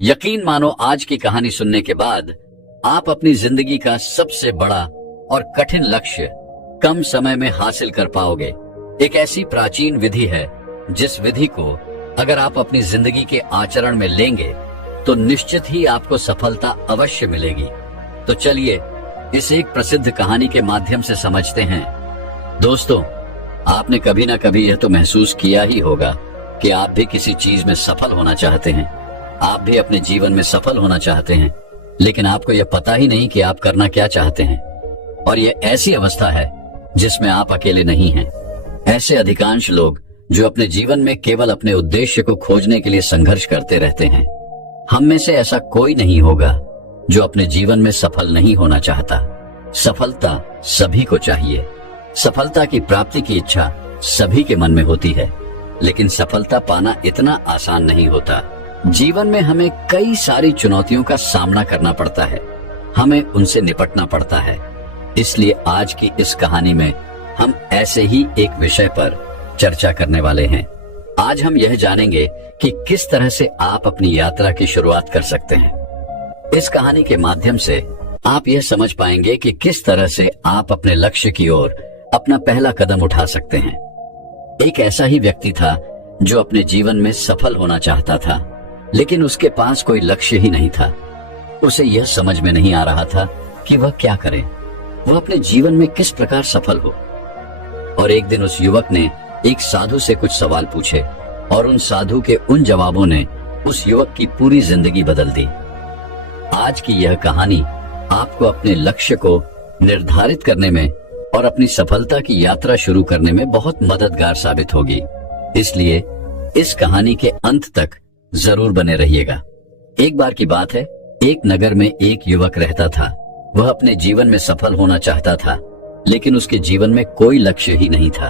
यकीन मानो आज की कहानी सुनने के बाद आप अपनी जिंदगी का सबसे बड़ा और कठिन लक्ष्य कम समय में हासिल कर पाओगे। एक ऐसी प्राचीन विधि है जिस विधि को अगर आप अपनी जिंदगी के आचरण में लेंगे तो निश्चित ही आपको सफलता अवश्य मिलेगी। तो चलिए इस एक प्रसिद्ध कहानी के माध्यम से समझते हैं। दोस्तों, आपने कभी ना कभी यह तो महसूस किया ही होगा कि आप भी किसी चीज में सफल होना चाहते हैं। आप भी अपने जीवन में सफल होना चाहते हैं, लेकिन आपको यह पता ही नहीं कि आप करना क्या चाहते हैं। और यह ऐसी अवस्था है जिसमें आप अकेले नहीं हैं। ऐसे अधिकांश लोग जो अपने जीवन में केवल अपने उद्देश्य को खोजने के लिए संघर्ष करते रहते हैं। हम में से ऐसा कोई नहीं होगा जो अपने जीवन में सफल नहीं होना चाहता। सफलता सभी को चाहिए। सफलता की प्राप्ति की इच्छा सभी के मन में होती है, लेकिन सफलता पाना इतना आसान नहीं होता। जीवन में हमें कई सारी चुनौतियों का सामना करना पड़ता है, हमें उनसे निपटना पड़ता है। इसलिए आज की इस कहानी में हम ऐसे ही एक विषय पर चर्चा करने वाले हैं। आज हम यह जानेंगे कि किस तरह से आप अपनी यात्रा की शुरुआत कर सकते हैं। इस कहानी के माध्यम से आप यह समझ पाएंगे कि किस तरह से आप अपने लक्ष्य की ओर अपना पहला कदम उठा सकते हैं। एक ऐसा ही व्यक्ति था जो अपने जीवन में सफल होना चाहता था, लेकिन उसके पास कोई लक्ष्य ही नहीं था। उसे यह समझ में नहीं आ रहा था कि वह क्या करे, वह अपने जीवन में किस प्रकार सफल हो। और एक दिन उस युवक ने एक साधु से कुछ सवाल पूछे और उन साधु के उन जवाबों ने उस युवक की पूरी जिंदगी बदल दी। आज की यह कहानी आपको अपने लक्ष्य को निर्धारित करने में और अपनी सफलता की यात्रा शुरू करने में बहुत मददगार साबित होगी। इसलिए इस कहानी के अंत तक जरूर बने रहिएगा। एक बार की बात है, एक नगर में एक युवक रहता था। वह अपने जीवन में सफल होना चाहता था, लेकिन उसके जीवन में कोई लक्ष्य ही नहीं था।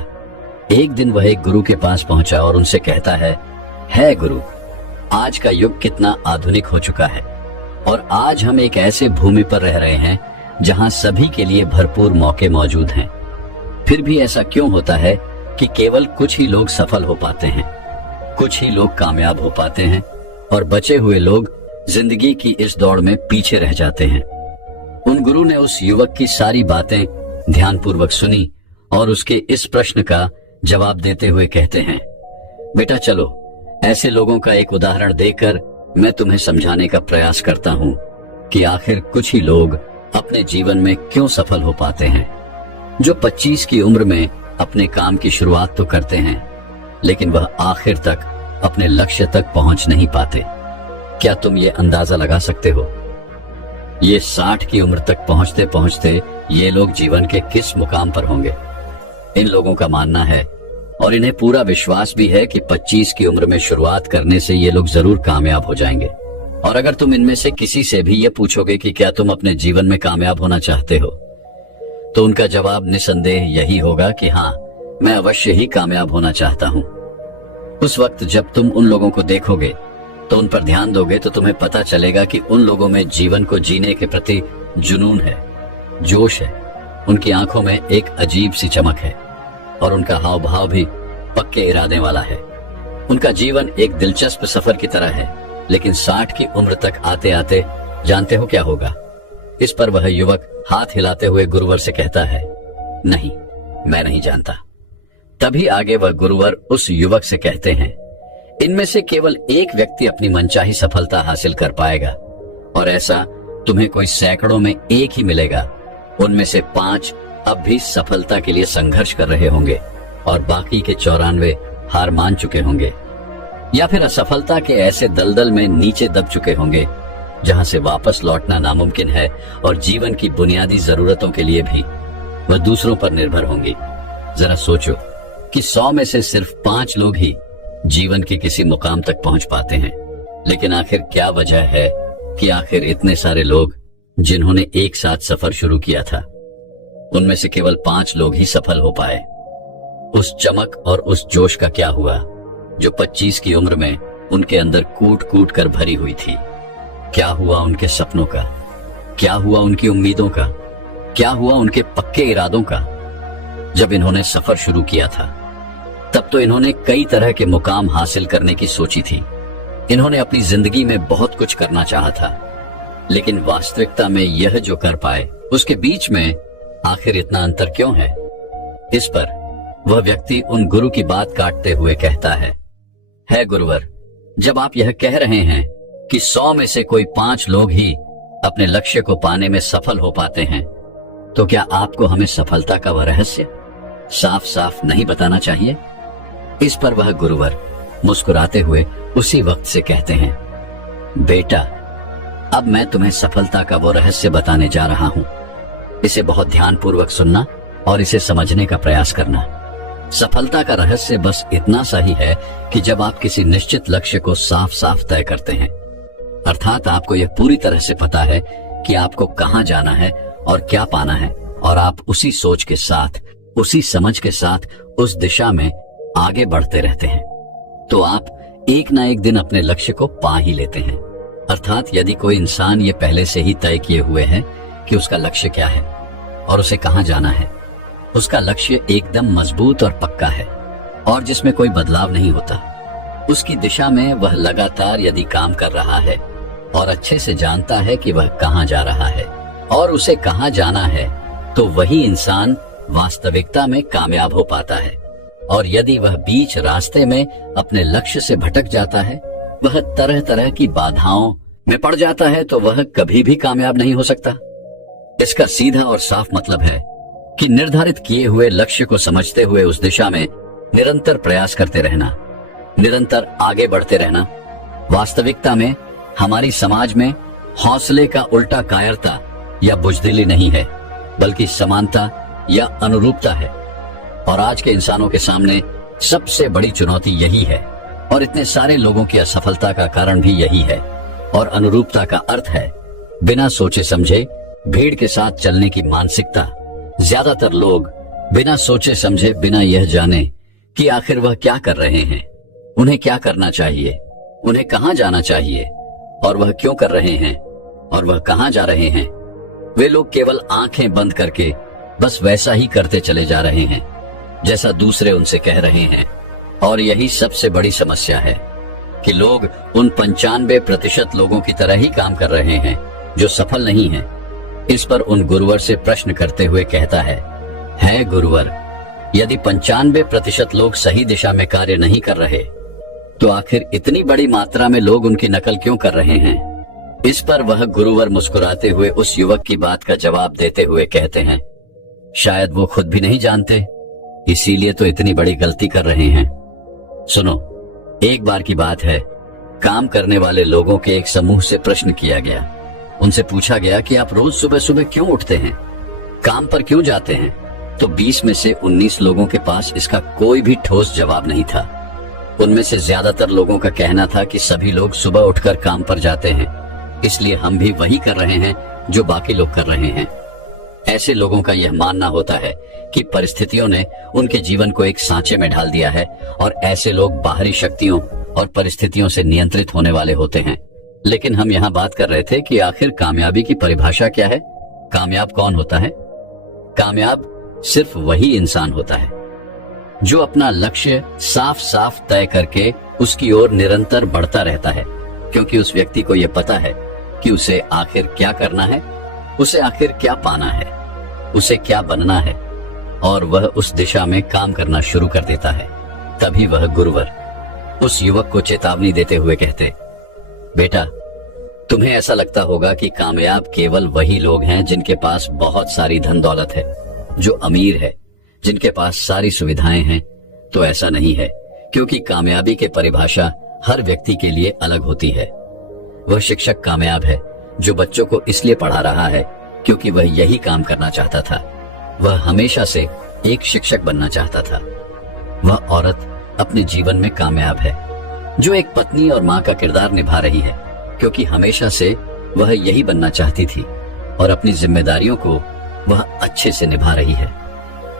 एक दिन वह एक गुरु के पास पहुंचा और उनसे कहता है गुरु, आज का युग कितना आधुनिक हो चुका है और आज हम एक ऐसे भूमि पर रह रहे हैं जहां सभी के लिए भरपूर मौके मौजूद हैं। फिर भी ऐसा क्यों होता है कि केवल कुछ ही लोग सफल हो पाते हैं, कुछ ही लोग कामयाब हो पाते हैं और बचे हुए लोग जिंदगी की इस दौड़ में पीछे रह जाते हैं। उन गुरु ने उस युवक की सारी बातें ध्यानपूर्वक सुनी और उसके इस प्रश्न का जवाब देते हुए कहते हैं, बेटा चलो, ऐसे लोगों का एक उदाहरण देकर मैं तुम्हें समझाने का प्रयास करता हूँ कि आखिर कुछ ही लोग अपने जीवन में क्यों सफल हो पाते हैं। जो 25 की उम्र में अपने काम की शुरुआत तो करते हैं, लेकिन वह आखिर तक अपने लक्ष्य तक पहुंच नहीं पाते। क्या तुम ये अंदाजा लगा सकते हो, ये 60 की उम्र तक पहुंचते पहुंचते ये लोग जीवन के किस मुकाम पर होंगे। इन लोगों का मानना है और इन्हें पूरा विश्वास भी है कि 25 की उम्र में शुरुआत करने से ये लोग जरूर कामयाब हो जाएंगे। और अगर तुम इनमें से किसी से भी ये पूछोगे कि क्या तुम अपने जीवन में कामयाब होना चाहते हो, तो उनका जवाब निसंदेह यही होगा कि हाँ, मैं अवश्य ही कामयाब होना चाहता हूँ। उस वक्त जब तुम उन लोगों को देखोगे तो उन पर ध्यान दोगे तो तुम्हें पता चलेगा कि उन लोगों में जीवन को जीने के प्रति जुनून है, जोश है। उनकी आंखों में एक अजीब सी चमक है और उनका हाव भाव भी पक्के इरादे वाला है। उनका जीवन एक दिलचस्प सफर की तरह है, लेकिन 60 की उम्र तक आते आते जानते हो क्या होगा। इस पर वह युवक हाथ हिलाते हुए गुरुवर से कहता है, नहीं, मैं नहीं जानता। तभी आगे वह गुरुवर उस युवक से कहते हैं, इनमें से केवल एक व्यक्ति अपनी मनचाही सफलता हासिल कर पाएगा और ऐसा तुम्हें कोई सैकड़ों में एक ही मिलेगा। उनमें से 5 अब भी सफलता के लिए संघर्ष कर रहे होंगे और बाकी के 94 हार मान चुके होंगे या फिर असफलता के ऐसे दलदल में नीचे दब चुके होंगे जहां से वापस लौटना नामुमकिन है और जीवन की बुनियादी जरूरतों के लिए भी वह दूसरों पर निर्भर होंगी। जरा सोचो कि 100 में से सिर्फ 5 लोग ही जीवन के किसी मुकाम तक पहुंच पाते हैं। लेकिन आखिर क्या वजह है कि आखिर इतने सारे लोग जिन्होंने एक साथ सफर शुरू किया था, उनमें से केवल 5 लोग ही सफल हो पाए। उस चमक और उस जोश का क्या हुआ जो 25 की उम्र में उनके अंदर कूट कूट कर भरी हुई थी? क्या हुआ उनके सपनों का? क्या हुआ उनकी उम्मीदों का? क्या हुआ उनके पक्के इरादों का? जब इन्होंने सफर शुरू किया था तब तो इन्होंने कई तरह के मुकाम हासिल करने की सोची थी। इन्होंने अपनी जिंदगी में बहुत कुछ करना चाहा था, लेकिन वास्तविकता में यह जो कर पाए उसके बीच में आखिर इतना अंतर क्यों है? इस पर वह व्यक्ति उन गुरु की बात काटते हुए कहता है गुरुवर, जब आप यह कह रहे हैं कि 100 में से कोई 5 लोग ही अपने लक्ष्य को पाने में सफल हो पाते हैं, तो क्या आपको हमें सफलता का वह रहस्य साफ साफ नहीं बताना चाहिए? इस पर वह गुरुवर मुस्कुराते हुए उसी वक्त से कहते हैं, बेटा, अब मैं तुम्हें सफलता का वो रहस्य बताने जा रहा हूं। इसे बहुत ध्यानपूर्वक सुनना और इसे समझने का प्रयास करना। सफलता का रहस्य बस इतना सा ही है कि जब आप किसी निश्चित लक्ष्य को साफ साफ तय करते हैं, अर्थात आपको यह पूरी तरह से पता है कि आपको कहां जाना है और क्या पाना है, और आप उसी सोच के साथ, उसी समझ के साथ उस दिशा में आगे बढ़ते रहते हैं, तो आप एक ना एक दिन अपने लक्ष्य को पा ही लेते हैं। अर्थात यदि कोई इंसान ये पहले से ही तय किए हुए है कि उसका लक्ष्य क्या है और उसे कहां जाना है, उसका लक्ष्य एकदम मजबूत और पक्का है और जिसमें कोई बदलाव नहीं होता, उसकी दिशा में वह लगातार यदि काम कर रहा है और अच्छे से जानता है कि वह कहां जा रहा है और उसे कहां जाना है, तो वही इंसान वास्तविकता में कामयाब हो पाता है। और यदि वह बीच रास्ते में अपने लक्ष्य से भटक जाता है, वह तरह तरह की बाधाओं में पड़ जाता है, तो वह कभी भी कामयाब नहीं हो सकता। इसका सीधा और साफ मतलब है कि निर्धारित किए हुए लक्ष्य को समझते हुए उस दिशा में निरंतर प्रयास करते रहना, निरंतर आगे बढ़ते रहना। वास्तविकता में हमारी समाज में हौसले का उल्टा कायरता या बुजदिली नहीं है, बल्कि समानता या अनुरूपता है। और आज के इंसानों के सामने सबसे बड़ी चुनौती यही है, और इतने सारे लोगों की असफलता का कारण भी यही है। और अनुरूपता का अर्थ है बिना सोचे समझे भीड़ के साथ चलने की मानसिकता। ज्यादातर लोग बिना सोचे समझे, बिना यह जाने कि आखिर वह क्या कर रहे हैं, उन्हें क्या करना चाहिए, उन्हें कहां जाना चाहिए और वह क्यों कर रहे हैं और वह कहां जा रहे हैं, वे लोग केवल आंखें बंद करके बस वैसा ही करते चले जा रहे हैं जैसा दूसरे उनसे कह रहे हैं। और यही सबसे बड़ी समस्या है कि लोग उन 95% लोगों की तरह ही काम कर रहे हैं जो सफल नहीं हैं। इस पर उन गुरुवर से प्रश्न करते हुए कहता है गुरुवर, यदि 95% लोग सही दिशा में कार्य नहीं कर रहे, तो आखिर इतनी बड़ी मात्रा में लोग उनकी नकल क्यों कर रहे हैं? इस पर वह गुरुवर मुस्कुराते हुए उस युवक की बात का जवाब देते हुए कहते हैं, शायद वो खुद भी नहीं जानते, इसीलिए तो इतनी बड़ी गलती कर रहे हैं। सुनो, एक बार की बात है, काम करने वाले लोगों के एक समूह से प्रश्न किया गया। उनसे पूछा गया कि आप रोज सुबह सुबह क्यों उठते हैं, काम पर क्यों जाते हैं? तो 20 में से 19 लोगों के पास इसका कोई भी ठोस जवाब नहीं था। उनमें से ज्यादातर लोगों का कहना था कि सभी लोग सुबह उठकर काम पर जाते हैं, इसलिए हम भी वही कर रहे हैं जो बाकी लोग कर रहे हैं। ऐसे लोगों का यह मानना होता है कि परिस्थितियों ने उनके जीवन को एक सांचे में ढाल दिया है और ऐसे लोग बाहरी शक्तियों और परिस्थितियों से नियंत्रित होने वाले होते हैं। लेकिन हम यहाँ बात कर रहे थे कि आखिर कामयाबी की परिभाषा क्या है? कामयाब कौन होता है? कामयाब सिर्फ वही इंसान होता है जो अपना लक्ष्य साफ साफ तय करके उसकी ओर निरंतर बढ़ता रहता है, क्योंकि उस व्यक्ति को यह पता है कि उसे आखिर क्या करना है, उसे आखिर क्या पाना है, उसे क्या बनना है, और वह उस दिशा में काम करना शुरू कर देता है। तभी वह गुरुवर उस युवक को चेतावनी देते हुए कहते, बेटा, तुम्हें ऐसा लगता होगा कि कामयाब केवल वही लोग हैं जिनके पास बहुत सारी धन दौलत है, जो अमीर है, जिनके पास सारी सुविधाएं हैं। तो ऐसा नहीं है, क्योंकि कामयाबी की परिभाषा हर व्यक्ति के लिए अलग होती है। वह शिक्षक कामयाब है जो बच्चों को इसलिए पढ़ा रहा है क्योंकि वह यही काम करना चाहता था। वह हमेशा से एक शिक्षक बनना चाहता था। वह औरत अपने जीवन में कामयाब है जो एक पत्नी और माँ का किरदार निभा रही है, क्योंकि हमेशा से वह यही बनना चाहती थी और अपनी जिम्मेदारियों को वह अच्छे से निभा रही है।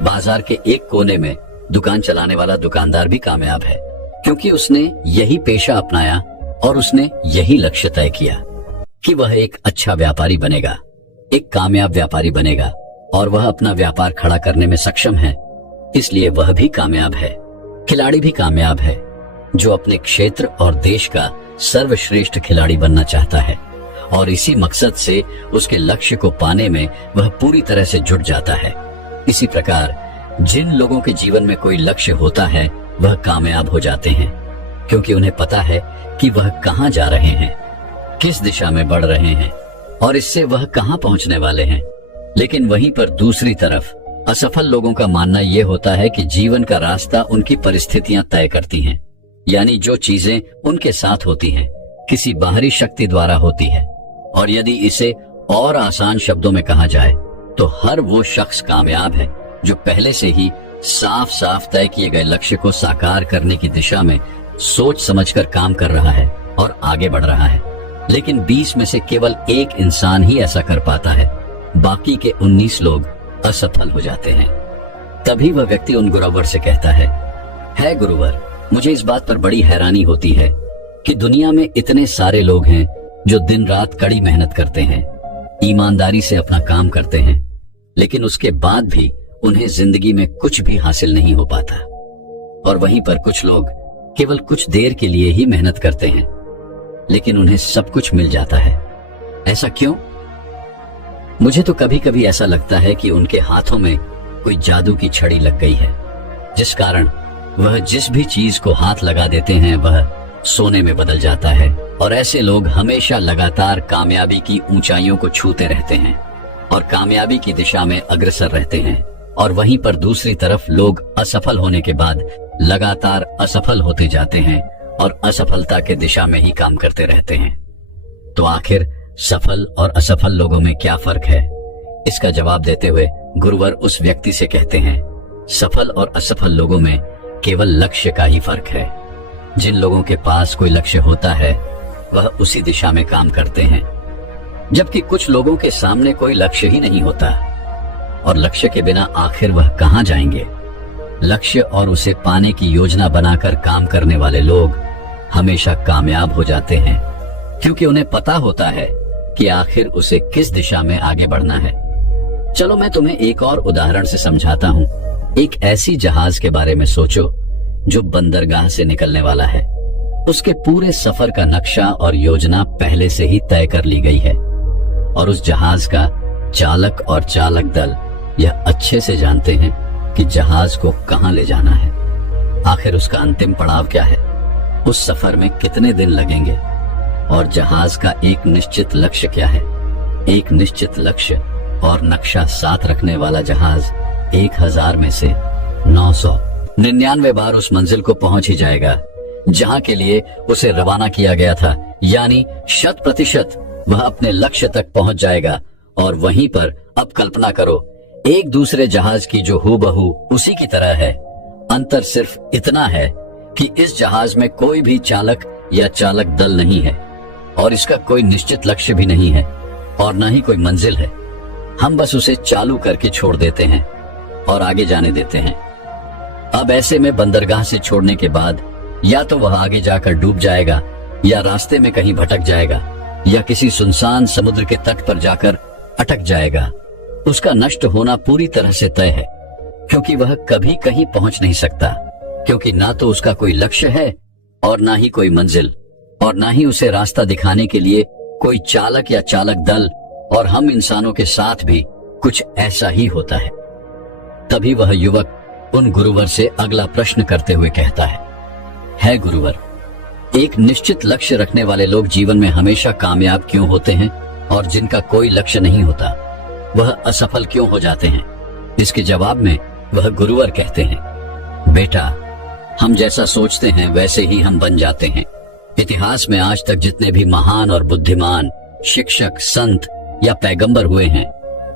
बाजार के एक कोने में दुकान चलाने वाला दुकानदार भी कामयाब है, क्योंकि उसने यही पेशा अपनाया और उसने यही लक्ष्य तय किया कि वह एक अच्छा व्यापारी बनेगा, एक कामयाब व्यापारी बनेगा, और वह अपना व्यापार खड़ा करने में सक्षम है, इसलिए वह भी कामयाब है। खिलाड़ी भी कामयाब है जो अपने क्षेत्र और देश का सर्वश्रेष्ठ खिलाड़ी बनना चाहता है और इसी मकसद से उसके लक्ष्य को पाने में वह पूरी तरह से जुट जाता है। इसी प्रकार जिन लोगों के जीवन में कोई लक्ष्य होता है वह कामयाब हो जाते हैं, क्योंकि उन्हें पता है कि वह कहां जा रहे हैं, किस दिशा में बढ़ रहे हैं और इससे वह कहां पहुंचने वाले हैं। लेकिन वहीं पर दूसरी तरफ असफल लोगों का मानना यह होता है कि जीवन का रास्ता उनकी परिस्थितियां तय करती हैं, यानी जो चीजें उनके साथ होती हैं किसी बाहरी शक्ति द्वारा होती है। और यदि इसे और आसान शब्दों में कहा जाए तो हर वो शख्स कामयाब है जो पहले से ही साफ साफ तय किए गए लक्ष्य को साकार करने की दिशा में सोच समझकर काम कर रहा है और आगे बढ़ रहा है। लेकिन 20 में से केवल एक इंसान ही ऐसा कर पाता है, बाकी के 19 लोग असफल हो जाते हैं। तभी वह व्यक्ति उन गुरुवर से कहता है गुरुवर, मुझे इस बात पर बड़ी हैरानी होती है कि दुनिया में इतने सारे लोग हैं जो दिन रात कड़ी मेहनत करते हैं, ईमानदारी से अपना काम करते हैं, लेकिन उसके बाद भी उन्हें जिंदगी में कुछ भी हासिल नहीं हो पाता। और वहीं पर कुछ लोग केवल कुछ देर के लिए ही मेहनत करते हैं, लेकिन उन्हें सब कुछ मिल जाता है। ऐसा क्यों? मुझे तो कभी कभी ऐसा लगता है कि उनके हाथों में कोई जादू की छड़ी लग गई है, जिस कारण वह जिस भी चीज को हाथ लगा देते हैं वह सोने में बदल जाता है। और ऐसे लोग हमेशा लगातार कामयाबी की ऊंचाइयों को छूते रहते हैं और कामयाबी की दिशा में अग्रसर रहते हैं। और वहीं पर दूसरी तरफ लोग असफल होने के बाद लगातार असफल होते जाते हैं और असफलता के दिशा में ही काम करते रहते हैं। तो आखिर सफल और असफल लोगों में क्या फर्क है? इसका जवाब देते हुए गुरुवर उस व्यक्ति से कहते हैं, सफल और असफल लोगों में केवल लक्ष्य का ही फर्क है। जिन लोगों के पास कोई लक्ष्य होता है वह उसी दिशा में काम करते हैं, जबकि कुछ लोगों के सामने कोई लक्ष्य ही नहीं होता और लक्ष्य के बिना आखिर वह कहां जाएंगे। लक्ष्य और उसे पाने की योजना बनाकर काम करने वाले लोग हमेशा कामयाब हो जाते हैं, क्योंकि उन्हें पता होता है कि आखिर उसे किस दिशा में आगे बढ़ना है। चलो मैं तुम्हें एक और उदाहरण से समझाता हूँ। एक ऐसी जहाज के बारे में सोचो जो बंदरगाह से निकलने वाला है। उसके पूरे सफर का नक्शा और योजना पहले से ही तय कर ली गई है और उस जहाज का चालक और चालक दल यह अच्छे से जानते हैं कि जहाज को कहां ले जाना है। आखिर उसका अंतिम पड़ाव क्या है, उस सफर में कितने दिन लगेंगे और जहाज का एक निश्चित लक्ष्य क्या है। एक निश्चित लक्ष्य और नक्शा साथ रखने वाला जहाज 1000 में से 999 बार उस मंजिल को पहुंच ही जाएगा जहां के लिए उसे रवाना किया गया था, यानी 100% वह अपने लक्ष्य तक पहुंच जाएगा। और वहीं पर अब कल्पना करो, एक दूसरे जहाज की जो हूबहू उसी की तरह है। अंतर सिर्फ इतना है कि इस जहाज में कोई भी चालक या चालक दल नहीं है और इसका कोई निश्चित लक्ष्य भी नहीं है और न ही कोई मंजिल है। हम बस उसे चालू करके छोड़ देते हैं और आगे जाने देते हैं। अब ऐसे में बंदरगाह से छोड़ने के बाद या तो वह आगे जाकर डूब जाएगा या रास्ते में कहीं भटक जाएगा या किसी सुनसान समुद्र के तट पर जाकर अटक जाएगा। उसका नष्ट होना पूरी तरह से तय है, क्योंकि वह कभी कहीं पहुंच नहीं सकता, क्योंकि ना तो उसका कोई लक्ष्य है और ना ही कोई मंजिल और ना ही उसे रास्ता दिखाने के लिए कोई चालक या चालक दल। और हम इंसानों के साथ भी कुछ ऐसा ही होता है। तभी वह युवक उन गुरुवर से अगला प्रश्न करते हुए कहता है गुरुवर, एक निश्चित लक्ष्य रखने वाले लोग जीवन में हमेशा कामयाब क्यों होते हैं और जिनका कोई लक्ष्य नहीं होता वह असफल क्यों हो जाते हैं? इसके जवाब में वह गुरुवर कहते हैं, बेटा, हम जैसा सोचते हैं वैसे ही हम बन जाते हैं। इतिहास में आज तक जितने भी महान और बुद्धिमान शिक्षक, संत या पैगंबर हुए हैं,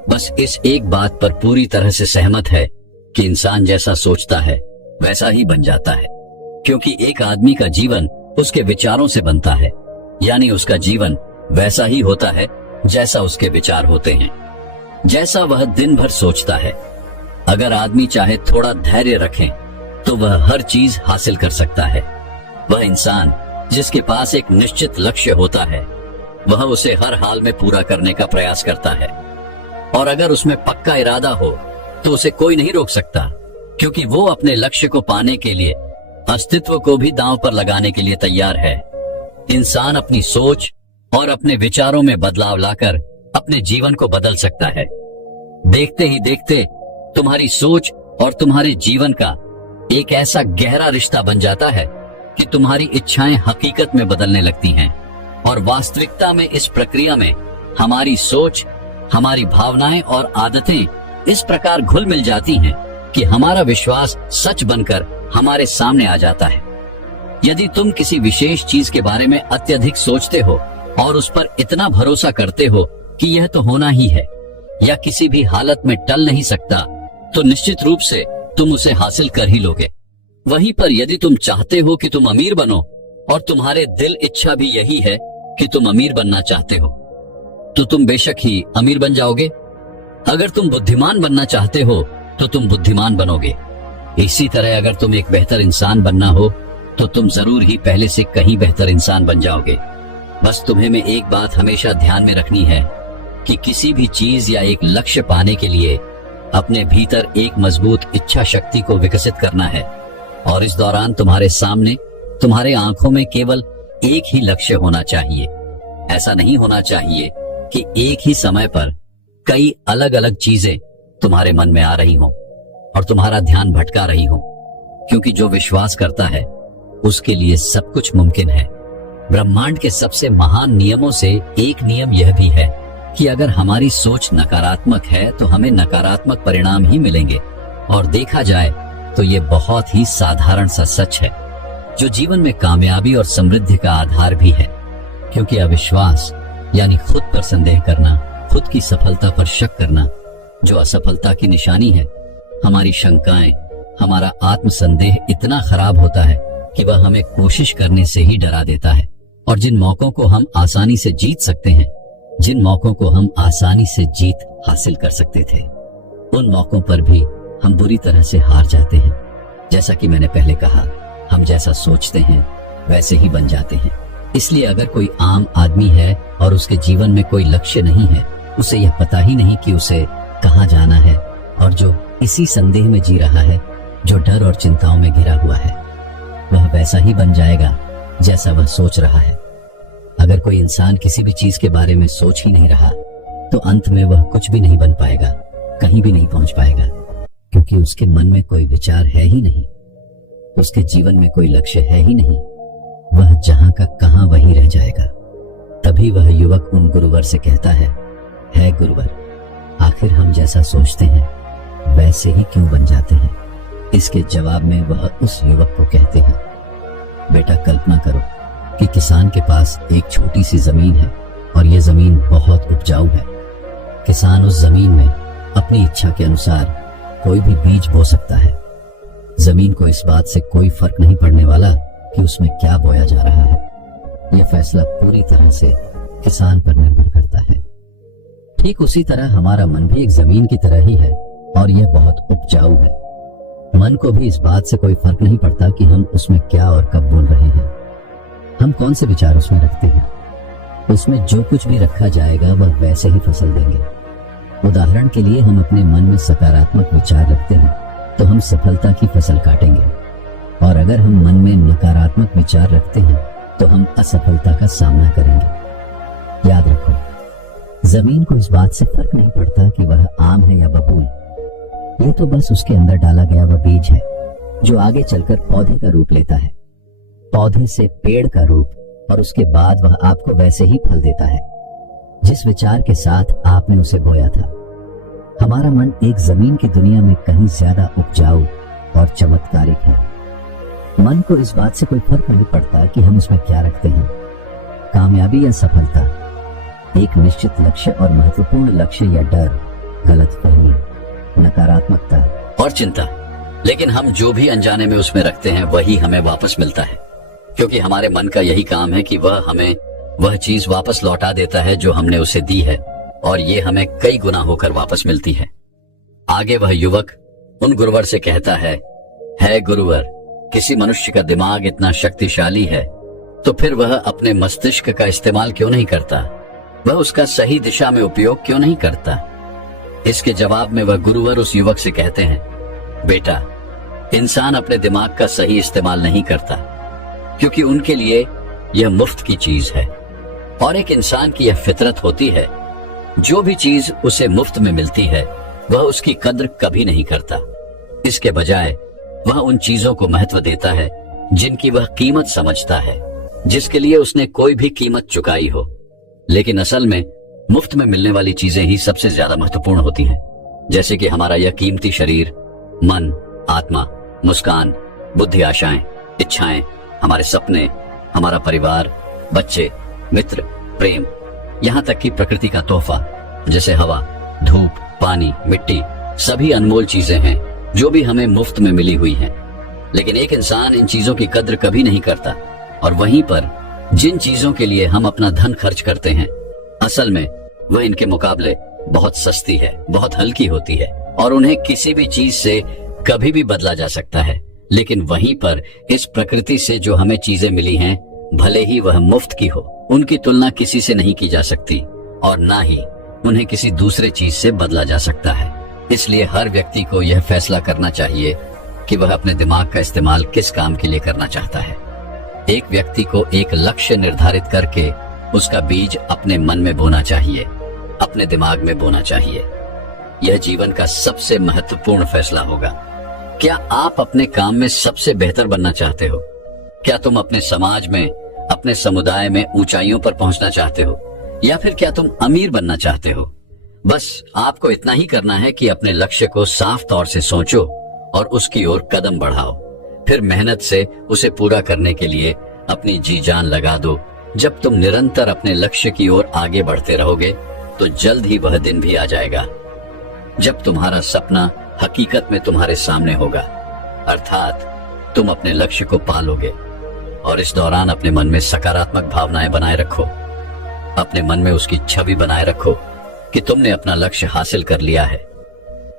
बस इस एक बात पर पूरी तरह से सहमत है कि इंसान जैसा सोचता है वैसा ही बन जाता है, क्योंकि एक आदमी का जीवन उसके विचारों से बनता है, यानी उसका जीवन वैसा ही होता है जैसा उसके विचार होते हैं, जैसा वह दिन भर सोचता है। अगर आदमी चाहे थोड़ा धैर्य रखे तो वह हर चीज हासिल कर सकता है। वह इंसान जिसके पास एक निश्चित लक्ष्य होता है वह उसे हर हाल में पूरा करने का प्रयास करता है, और अगर उसमें पक्का इरादा हो तो उसे कोई नहीं रोक सकता, क्योंकि वो अपने लक्ष्य को पाने के लिए अस्तित्व को भी दांव पर लगाने के लिए तैयार है। इंसान अपनी सोच और अपने विचारों में बदलाव लाकर अपने जीवन को बदल सकता है। देखते ही देखते तुम्हारी सोच और तुम्हारे जीवन का एक ऐसा गहरा रिश्ता बन जाता है कि तुम्हारी इच्छाएं हकीकत में बदलने लगती हैं। और वास्तविकता में इस प्रक्रिया में हमारी सोच, हमारी भावनाएं और आदतें इस प्रकार घुल मिल जाती हैं कि हमारा विश्वास सच बनकर हमारे सामने आ जाता है। यदि तुम किसी विशेष चीज के बारे में अत्यधिक सोचते हो और उस पर इतना भरोसा करते हो कि यह तो होना ही है या किसी भी हालत में टल नहीं सकता, तो निश्चित रूप से तुम उसे हासिल कर ही लोगे। वहीं पर यदि तुम चाहते हो कि तुम अमीर बनो और तुम्हारे दिल इच्छा भी यही है कि तुम अमीर बनना चाहते हो, तो तुम बेशक ही अमीर बन जाओगे। अगर तुम बुद्धिमान बनना चाहते हो तो तुम बुद्धिमान बनोगे। इसी तरह अगर तुम एक बेहतर इंसान बनना हो तो तुम जरूर ही पहले से कहीं बेहतर इंसान बन जाओगे। बस तुम्हें में एक बात हमेशा ध्यान में रखनी है कि किसी भी चीज या एक लक्ष्य पाने के लिए अपने भीतर एक मजबूत इच्छा शक्ति को विकसित करना है। और इस दौरान तुम्हारे सामने, तुम्हारे आंखों में केवल एक ही लक्ष्य होना चाहिए। ऐसा नहीं होना चाहिए कि एक ही समय पर कई अलग अलग चीजें तुम्हारे मन में आ रही हों और तुम्हारा ध्यान भटका रही हो, क्योंकि जो विश्वास करता है उसके लिए सब कुछ मुमकिन है। ब्रह्मांड के सबसे महान नियमों से एक नियम यह भी है कि अगर हमारी सोच नकारात्मक है तो हमें नकारात्मक परिणाम ही मिलेंगे। और देखा जाए तो ये बहुत ही साधारण सा सच है जो जीवन में कामयाबी और समृद्धि का आधार भी है। क्योंकि अविश्वास यानी खुद पर संदेह करना, खुद की सफलता पर शक करना, जो असफलता की निशानी है, हमारी शंकाएं, हमारा आत्मसंदेह इतना खराब होता है कि वह हमें कोशिश करने से ही डरा देता है। और जिन मौकों को हम आसानी से जीत सकते हैं, जिन मौकों को हम आसानी से जीत हासिल कर सकते थे, उन मौकों पर भी हम बुरी तरह से हार जाते हैं। जैसा कि मैंने पहले कहा, हम जैसा सोचते हैं वैसे ही बन जाते हैं। इसलिए अगर कोई आम आदमी है और उसके जीवन में कोई लक्ष्य नहीं है, उसे यह पता ही नहीं कि उसे कहाँ जाना है, और जो इसी संदेह में जी रहा है, जो डर और चिंताओं में घिरा हुआ है, वह वैसा ही बन जाएगा जैसा वह सोच रहा है। अगर कोई इंसान किसी भी चीज के बारे में सोच ही नहीं रहा तो अंत में वह कुछ भी नहीं बन पाएगा, कहीं भी नहीं पहुंच पाएगा, क्योंकि उसके मन में कोई विचार है ही नहीं, उसके जीवन में कोई लक्ष्य है ही नहीं। वह जहां का कहां वहीं रह जाएगा। तभी वह युवक उन गुरुवर से कहता है गुरुवर, आखिर हम जैसा सोचते हैं वैसे ही क्यों बन जाते हैं? इसके जवाब में वह उस युवक को कहते हैं, बेटा कल्पना करो कि किसान के पास एक छोटी सी जमीन है और यह जमीन बहुत उपजाऊ है। किसान उस जमीन में अपनी इच्छा के अनुसार कोई भी बीज बो सकता है। जमीन को इस बात से कोई फर्क नहीं पड़ने वाला कि उसमें क्या बोया जा रहा है। यह फैसला पूरी तरह से किसान पर निर्भर करता है। ठीक उसी तरह हमारा मन भी एक जमीन की तरह ही है और यह बहुत उपजाऊ है। मन को भी इस बात से कोई फर्क नहीं पड़ता कि हम उसमें क्या और कब बोल रहे हैं, हम कौन से विचार उसमें रखते हैं। उसमें जो कुछ भी रखा जाएगा वह वैसे ही फसल देंगे। उदाहरण के लिए, हम अपने मन में सकारात्मक विचार रखते हैं तो हम सफलता की फसल काटेंगे, और अगर हम मन में नकारात्मक विचार रखते हैं तो हम असफलता का सामना करेंगे। याद रखो, जमीन को इस बात से फर्क नहीं पड़ता कि वह आम है या बबूल। ये तो बस उसके अंदर डाला गया वह बीज है जो आगे चलकर पौधे का रूप लेता है, पौधे से पेड़ का रूप, और उसके बाद वह आपको वैसे ही फल देता है जिस विचार के साथ आपने उसे बोया था। हमारा मन एक जमीन की दुनिया में कहीं ज्यादा उपजाऊ और चमत्कारिक है। मन को इस बात से कोई फर्क नहीं पड़ता कि हम उसमें क्या रखते हैं, कामयाबी या सफलता, एक निश्चित लक्ष्य और महत्वपूर्ण लक्ष्य या डर, गलतफहमी, नकारात्मकता और चिंता। लेकिन हम जो भी अनजाने में उसमें रखते हैं वही हमें वापस मिलता है, क्योंकि हमारे मन का यही काम है कि वह हमें वह चीज वापस लौटा देता है जो हमने उसे दी है, और ये हमें कई गुना होकर वापस मिलती है। आगे वह युवक उन गुरुवर से कहता है गुरुवर, किसी मनुष्य का दिमाग इतना शक्तिशाली है तो फिर वह अपने मस्तिष्क का इस्तेमाल क्यों नहीं करता? वह उसका सही दिशा में उपयोग क्यों नहीं करता? इसके जवाब में वह गुरुवर उस युवक से कहते हैं, बेटा, इंसान अपने दिमाग का सही इस्तेमाल नहीं करता, क्योंकि उनके लिए यह मुफ्त की चीज है और एक इंसान की यह फितरत होती है, जो भी चीज उसे मुफ्त में मिलती है वह उसकी कद्र कभी नहीं करता। इसके बजाय वह उन चीजों को महत्व देता है जिनकी वह कीमत समझता है, जिसके लिए उसने कोई भी कीमत चुकाई हो। लेकिन असल में मुफ्त में मिलने वाली चीजें ही सबसे ज्यादा महत्वपूर्ण होती हैं, जैसे कि हमारा यह कीमती शरीर, मन, आत्मा, मुस्कान, बुद्धि, आशाएं, इच्छाएं, हमारे सपने, हमारा परिवार, बच्चे, मित्र, प्रेम, यहाँ तक कि प्रकृति का तोहफा जैसे हवा, धूप, पानी, मिट्टी, सभी अनमोल चीजें हैं जो भी हमें मुफ्त में मिली हुई हैं। लेकिन एक इंसान इन चीजों की कद्र कभी नहीं करता, और वहीं पर जिन चीजों के लिए हम अपना धन खर्च करते हैं, असल में वह इनके मुकाबले बहुत सस्ती है, बहुत हल्की होती है और उन्हें किसी भी चीज से कभी भी बदला जा सकता है। लेकिन वहीं पर इस प्रकृति से जो हमें चीजें मिली हैं, भले ही वह मुफ्त की हो, उनकी तुलना किसी से नहीं की जा सकती और ना ही उन्हें किसी दूसरे चीज से बदला जा सकता है। इसलिए हर व्यक्ति को यह फैसला करना चाहिए कि वह अपने दिमाग का इस्तेमाल किस काम के लिए करना चाहता है। एक व्यक्ति को एक लक्ष्य निर्धारित करके उसका बीज अपने मन में बोना चाहिए, अपने दिमाग में बोना चाहिए। यह जीवन का सबसे महत्वपूर्ण फैसला होगा। क्या आप अपने काम में सबसे बेहतर बनना चाहते हो? क्या तुम अपने समाज में, अपने समुदाय में ऊंचाइयों पर पहुंचना चाहते हो, या फिर क्या तुम अमीर बनना चाहते हो? बस आपको इतना ही करना है कि अपने लक्ष्य को साफ तौर से सोचो और उसकी ओर कदम बढ़ाओ। फिर मेहनत से उसे पूरा करने के लिए अपनी जी जान लगा दो। जब तुम निरंतर अपने लक्ष्य की ओर आगे बढ़ते रहोगे तो जल्द ही वह दिन भी आ जाएगा जब तुम्हारा सपना हकीकत में तुम्हारे सामने होगा, अर्थात तुम अपने लक्ष्य को पालोगे। और इस दौरान अपने मन में सकारात्मक भावनाएं बनाए रखो, अपने मन में उसकी छवि बनाए रखो कि तुमने अपना लक्ष्य हासिल कर लिया है।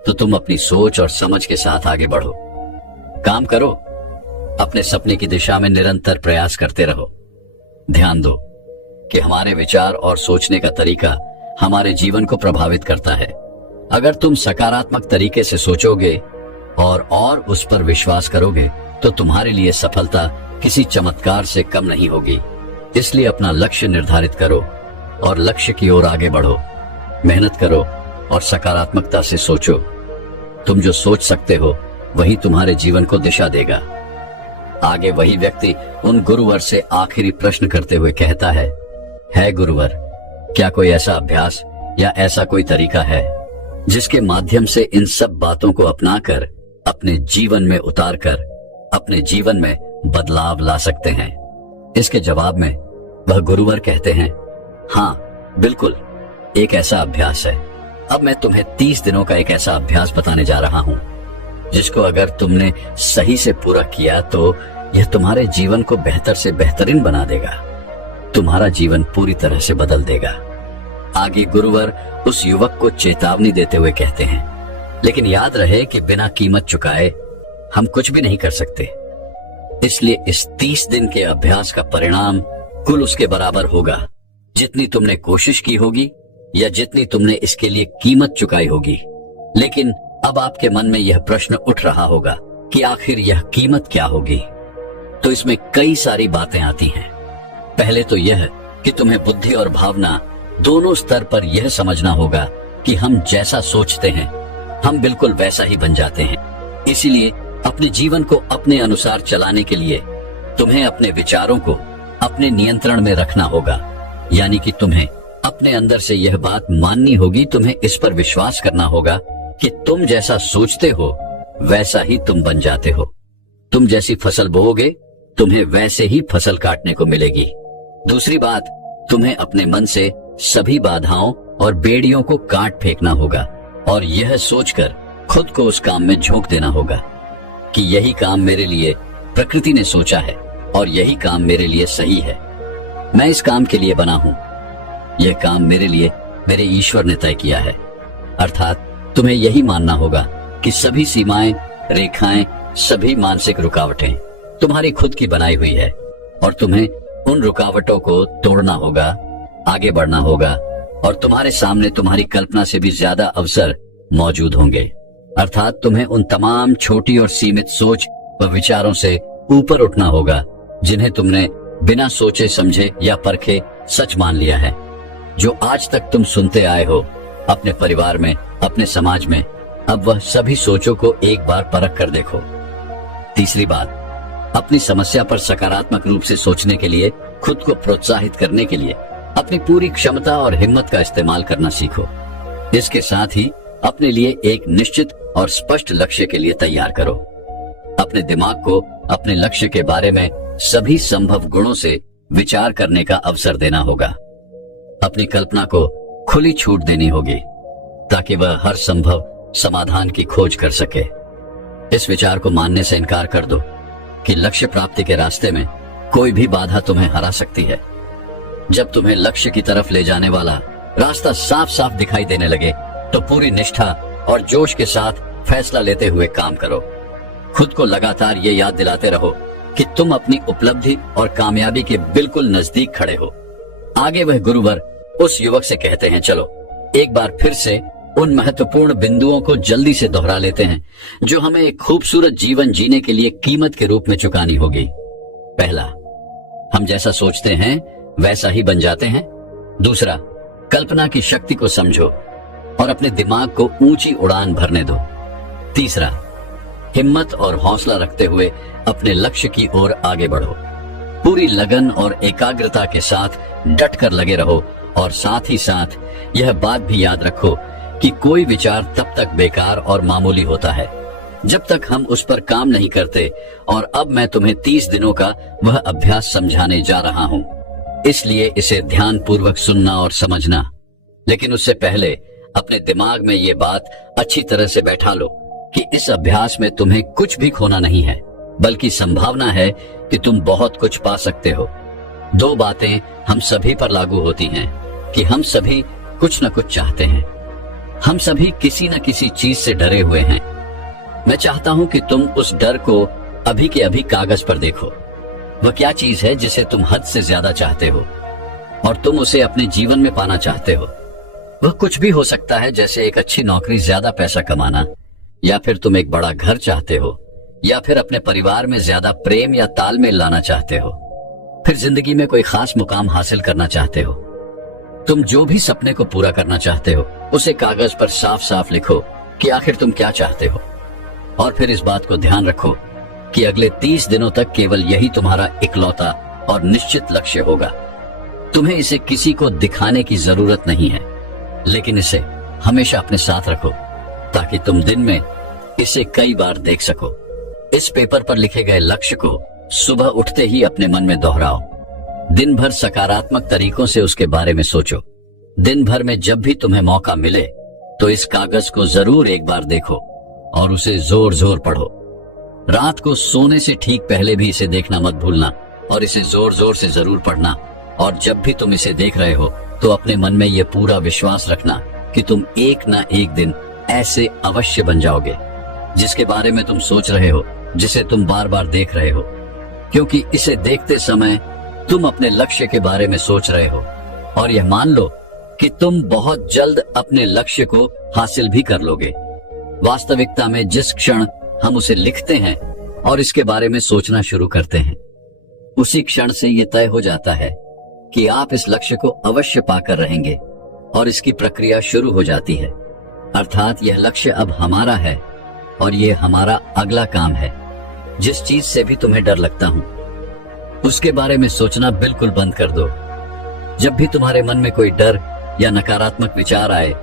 तो तुम अपनी सोच और समझ के साथ आगे बढ़ो, काम करो, अपने सपने की दिशा में निरंतर प्रयास करते रहो। ध्यान दो कि हमारे विचार और सोचने का तरीका हमारे जीवन को प्रभावित करता है। अगर तुम सकारात्मक तरीके से सोचोगे और उस पर विश्वास करोगे तो तुम्हारे लिए सफलता किसी चमत्कार से कम नहीं होगी। इसलिए अपना लक्ष्य निर्धारित करो और लक्ष्य की ओर आगे बढ़ो, मेहनत करो और सकारात्मकता से सोचो। तुम जो सोच सकते हो वही तुम्हारे जीवन को दिशा देगा। आगे वही व्यक्ति उन गुरुवर से आखिरी प्रश्न करते हुए कहता है गुरुवर, क्या कोई ऐसा अभ्यास या ऐसा कोई तरीका है जिसके माध्यम से इन सब बातों को अपनाकर अपने जीवन में उतारकर अपने जीवन में बदलाव ला सकते हैं? इसके जवाब में वह गुरुवर कहते हैं, हाँ बिल्कुल, एक ऐसा अभ्यास है। अब मैं तुम्हें 30 दिनों का एक ऐसा अभ्यास बताने जा रहा हूँ जिसको अगर तुमने सही से पूरा किया तो यह तुम्हारे जीवन को बेहतर से बेहतरीन बना देगा, तुम्हारा जीवन पूरी तरह से बदल देगा। आगे गुरुवर उस युवक को चेतावनी देते हुए कहते हैं, लेकिन याद रहे कि बिना कीमत चुकाए हम कुछ भी नहीं कर सकते। इसलिए इस 30 दिन के अभ्यास का परिणाम कुल उसके बराबर होगा जितनी तुमने कोशिश की होगी या जितनी तुमने इसके लिए कीमत चुकाई होगी। लेकिन अब आपके मन में यह प्रश्न उठ रहा होगा कि आखिर यह कीमत क्या होगी? तो इसमें कई सारी बातें आती हैं। पहले तो यह कि तुम्हें बुद्धि और भावना दोनों स्तर पर यह समझना होगा कि हम जैसा सोचते हैं हम बिल्कुल वैसा ही बन जाते हैं। इसीलिए अपने जीवन को अपने अनुसार चलाने के लिए तुम्हें अपने विचारों को अपने नियंत्रण में रखना होगा। यानी कि तुम्हें अपने अंदर से यह बात माननी होगी, तुम्हें इस पर विश्वास करना होगा कि तुम जैसा सोचते हो वैसा ही तुम बन जाते हो। तुम जैसी फसल बोओगे तुम्हें वैसे ही फसल काटने को मिलेगी। दूसरी बात, तुम्हें अपने मन से सभी बाधाओं और बेड़ियों को काट फेंकना होगा और यह सोचकर खुद को उस काम में झोंक देना होगा कि यही काम मेरे लिए प्रकृति ने सोचा है और यही काम मेरे लिए सही है। मैं इस काम के लिए बना हूं, यह काम मेरे लिए मेरे ईश्वर ने तय किया है। अर्थात तुम्हें यही मानना होगा कि सभी सीमाएं, रेखाएं, सभी मानसिक रुकावटें तुम्हारी खुद की बनाई हुई है और तुम्हें उन रुकावटों को तोड़ना होगा, आगे बढ़ना होगा और तुम्हारे सामने तुम्हारी कल्पना से भी ज्यादा अवसर मौजूद होंगे। अर्थात तुम्हें उन तमाम छोटी और सीमित सोच व विचारों से ऊपर उठना होगा जिन्हें तुमने बिना सोचे समझे या परखे सच मान लिया है। जो आज तक तुम सुनते आए हो अपने परिवार में, अपने समाज में, अब वह सभी सोचों को एक बार परख कर देखो। तीसरी बात, अपनी समस्या पर सकारात्मक रूप से सोचने के लिए, खुद को प्रोत्साहित करने के लिए अपनी पूरी क्षमता और हिम्मत का इस्तेमाल करना सीखो। इसके साथ ही अपने लिए एक निश्चित और स्पष्ट लक्ष्य के लिए तैयार करो। अपने दिमाग को अपने लक्ष्य के बारे में सभी संभव गुणों से विचार करने का अवसर देना होगा। अपनी कल्पना को खुली छूट देनी होगी ताकि वह हर संभव समाधान की खोज कर सके। इस विचार को मानने से इनकार कर दो कि लक्ष्य प्राप्ति के रास्ते में कोई भी बाधा तुम्हें हरा सकती है। जब तुम्हें लक्ष्य की तरफ ले जाने वाला रास्ता साफ साफ दिखाई देने लगे तो पूरी निष्ठा और जोश के साथ फैसला लेते हुए काम करो। खुद को लगातार ये याद दिलाते रहो कि तुम अपनी उपलब्धि और कामयाबी के बिल्कुल नजदीक खड़े हो। आगे वह गुरुवर उस युवक से कहते हैं, चलो एक बार फिर से उन महत्वपूर्ण बिंदुओं को जल्दी से दोहरा लेते हैं जो हमें एक खूबसूरत जीवन जीने के लिए कीमत के रूप में चुकानी होगी। पहला, हम जैसा सोचते हैं वैसा ही बन जाते हैं। दूसरा, कल्पना की शक्ति को समझो और अपने दिमाग को ऊंची उड़ान भरने दो। तीसरा, हिम्मत और हौसला रखते हुए अपने लक्ष्य की ओर आगे बढ़ो। पूरी लगन और एकाग्रता के साथ डट कर लगे रहो और साथ ही साथ यह बात भी याद रखो कि कोई विचार तब तक बेकार और मामूली होता है जब तक हम उस पर काम नहीं करते। और अब मैं तुम्हें 30 दिनों का वह अभ्यास समझाने जा रहा हूं, इसलिए इसे ध्यान पूर्वक सुनना और समझना। लेकिन उससे पहले अपने दिमाग में ये बात अच्छी तरह से बैठा लो कि इस अभ्यास में तुम्हें कुछ भी खोना नहीं है, बल्कि संभावना है कि तुम बहुत कुछ पा सकते हो। 2 बातें हम सभी पर लागू होती हैं कि हम सभी कुछ न कुछ चाहते हैं। हम सभी किसी न किसी चीज से डरे हुए हैं। मैं चाहता हूं कि तुम उस डर को अभी के अभी कागज पर देखो। वह क्या चीज है जिसे तुम हद से ज्यादा चाहते हो और तुम उसे अपने जीवन में पाना चाहते हो। वह कुछ भी हो सकता है, जैसे एक अच्छी नौकरी, ज्यादा पैसा कमाना, या फिर तुम एक बड़ा घर चाहते हो, या फिर अपने परिवार में ज्यादा प्रेम या तालमेल लाना चाहते हो, फिर जिंदगी में कोई खास मुकाम हासिल करना चाहते हो। तुम जो भी सपने को पूरा करना चाहते हो उसे कागज पर साफ साफ लिखो कि आखिर तुम क्या चाहते हो। और फिर इस बात को ध्यान रखो कि अगले 30 दिनों तक केवल यही तुम्हारा इकलौता और निश्चित लक्ष्य होगा। तुम्हें इसे किसी को दिखाने की जरूरत नहीं है, लेकिन इसे हमेशा अपने साथ रखो ताकि तुम दिन में इसे कई बार देख सको। इस पेपर पर लिखे गए लक्ष्य को सुबह उठते ही अपने मन में दोहराओ। दिन भर सकारात्मक तरीकों से उसके बारे में सोचो। दिन भर में जब भी तुम्हें मौका मिले तो इस कागज को जरूर एक बार देखो और उसे जोर जोर पढ़ो। रात को सोने से ठीक पहले भी इसे देखना मत भूलना और इसे जोर जोर से जरूर पढ़ना। और जब भी तुम इसे देख रहे हो तो अपने मन में यह पूरा विश्वास रखना कि तुम एक ना एक दिन ऐसे अवश्य बन जाओगे जिसके बारे में तुम सोच रहे हो, जिसे तुम बार बार देख रहे हो, क्योंकि इसे देखते समय तुम अपने लक्ष्य के बारे में सोच रहे हो। और यह मान लो कि तुम बहुत जल्द अपने लक्ष्य को हासिल भी कर लोगे। वास्तविकता में जिस क्षण हम उसे लिखते हैं और इसके बारे में सोचना शुरू करते हैं, उसी क्षण से यह तय हो जाता है कि आप इस लक्ष्य को अवश्य पाकर रहेंगे और इसकी प्रक्रिया शुरू हो जाती है। अर्थात यह लक्ष्य अब हमारा है और यह हमारा अगला काम है। जिस चीज से भी तुम्हें डर लगता हूं उसके बारे में सोचना बिल्कुल बंद कर दो। जब भी तुम्हारे मन में कोई डर या नकारात्मक विचार आए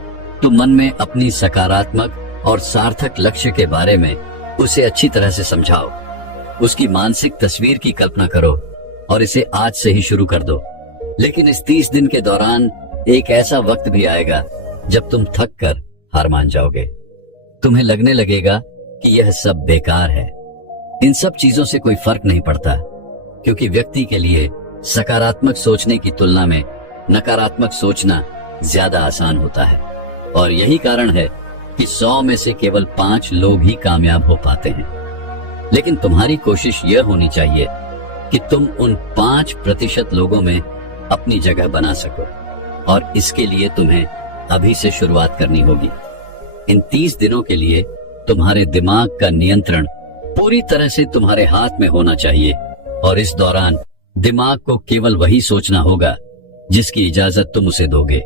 तो मन में अपनी सकारात्मक और सार्थक लक्ष्य के बारे में उसे अच्छी तरह से समझाओ। उसकी मानसिक तस्वीर की कल्पना करो और इसे आज से ही शुरू कर दो। लेकिन इस 30 दिन के दौरान एक ऐसा वक्त भी आएगा जब तुम थक कर हार मान जाओगे। तुम्हें लगने लगेगा कि यह सब बेकार है, इन सब चीजों से कोई फर्क नहीं पड़ता, क्योंकि व्यक्ति के लिए सकारात्मक सोचने की तुलना में नकारात्मक सोचना ज्यादा आसान होता है। और यही कारण है कि 100 में से केवल 5 लोग ही कामयाब हो पाते हैं। लेकिन तुम्हारी कोशिश यह होनी चाहिए कि तुम उन 5% लोगों में अपनी जगह बना सको, और इसके लिए तुम्हें अभी से शुरुआत करनी होगी। इन 30 दिनों के लिए तुम्हारे दिमाग का नियंत्रण पूरी तरह से तुम्हारे हाथ में होना चाहिए, और इस दौरान दिमाग को केवल वही सोचना होगा जिसकी इजाजत तुम उसे दोगे।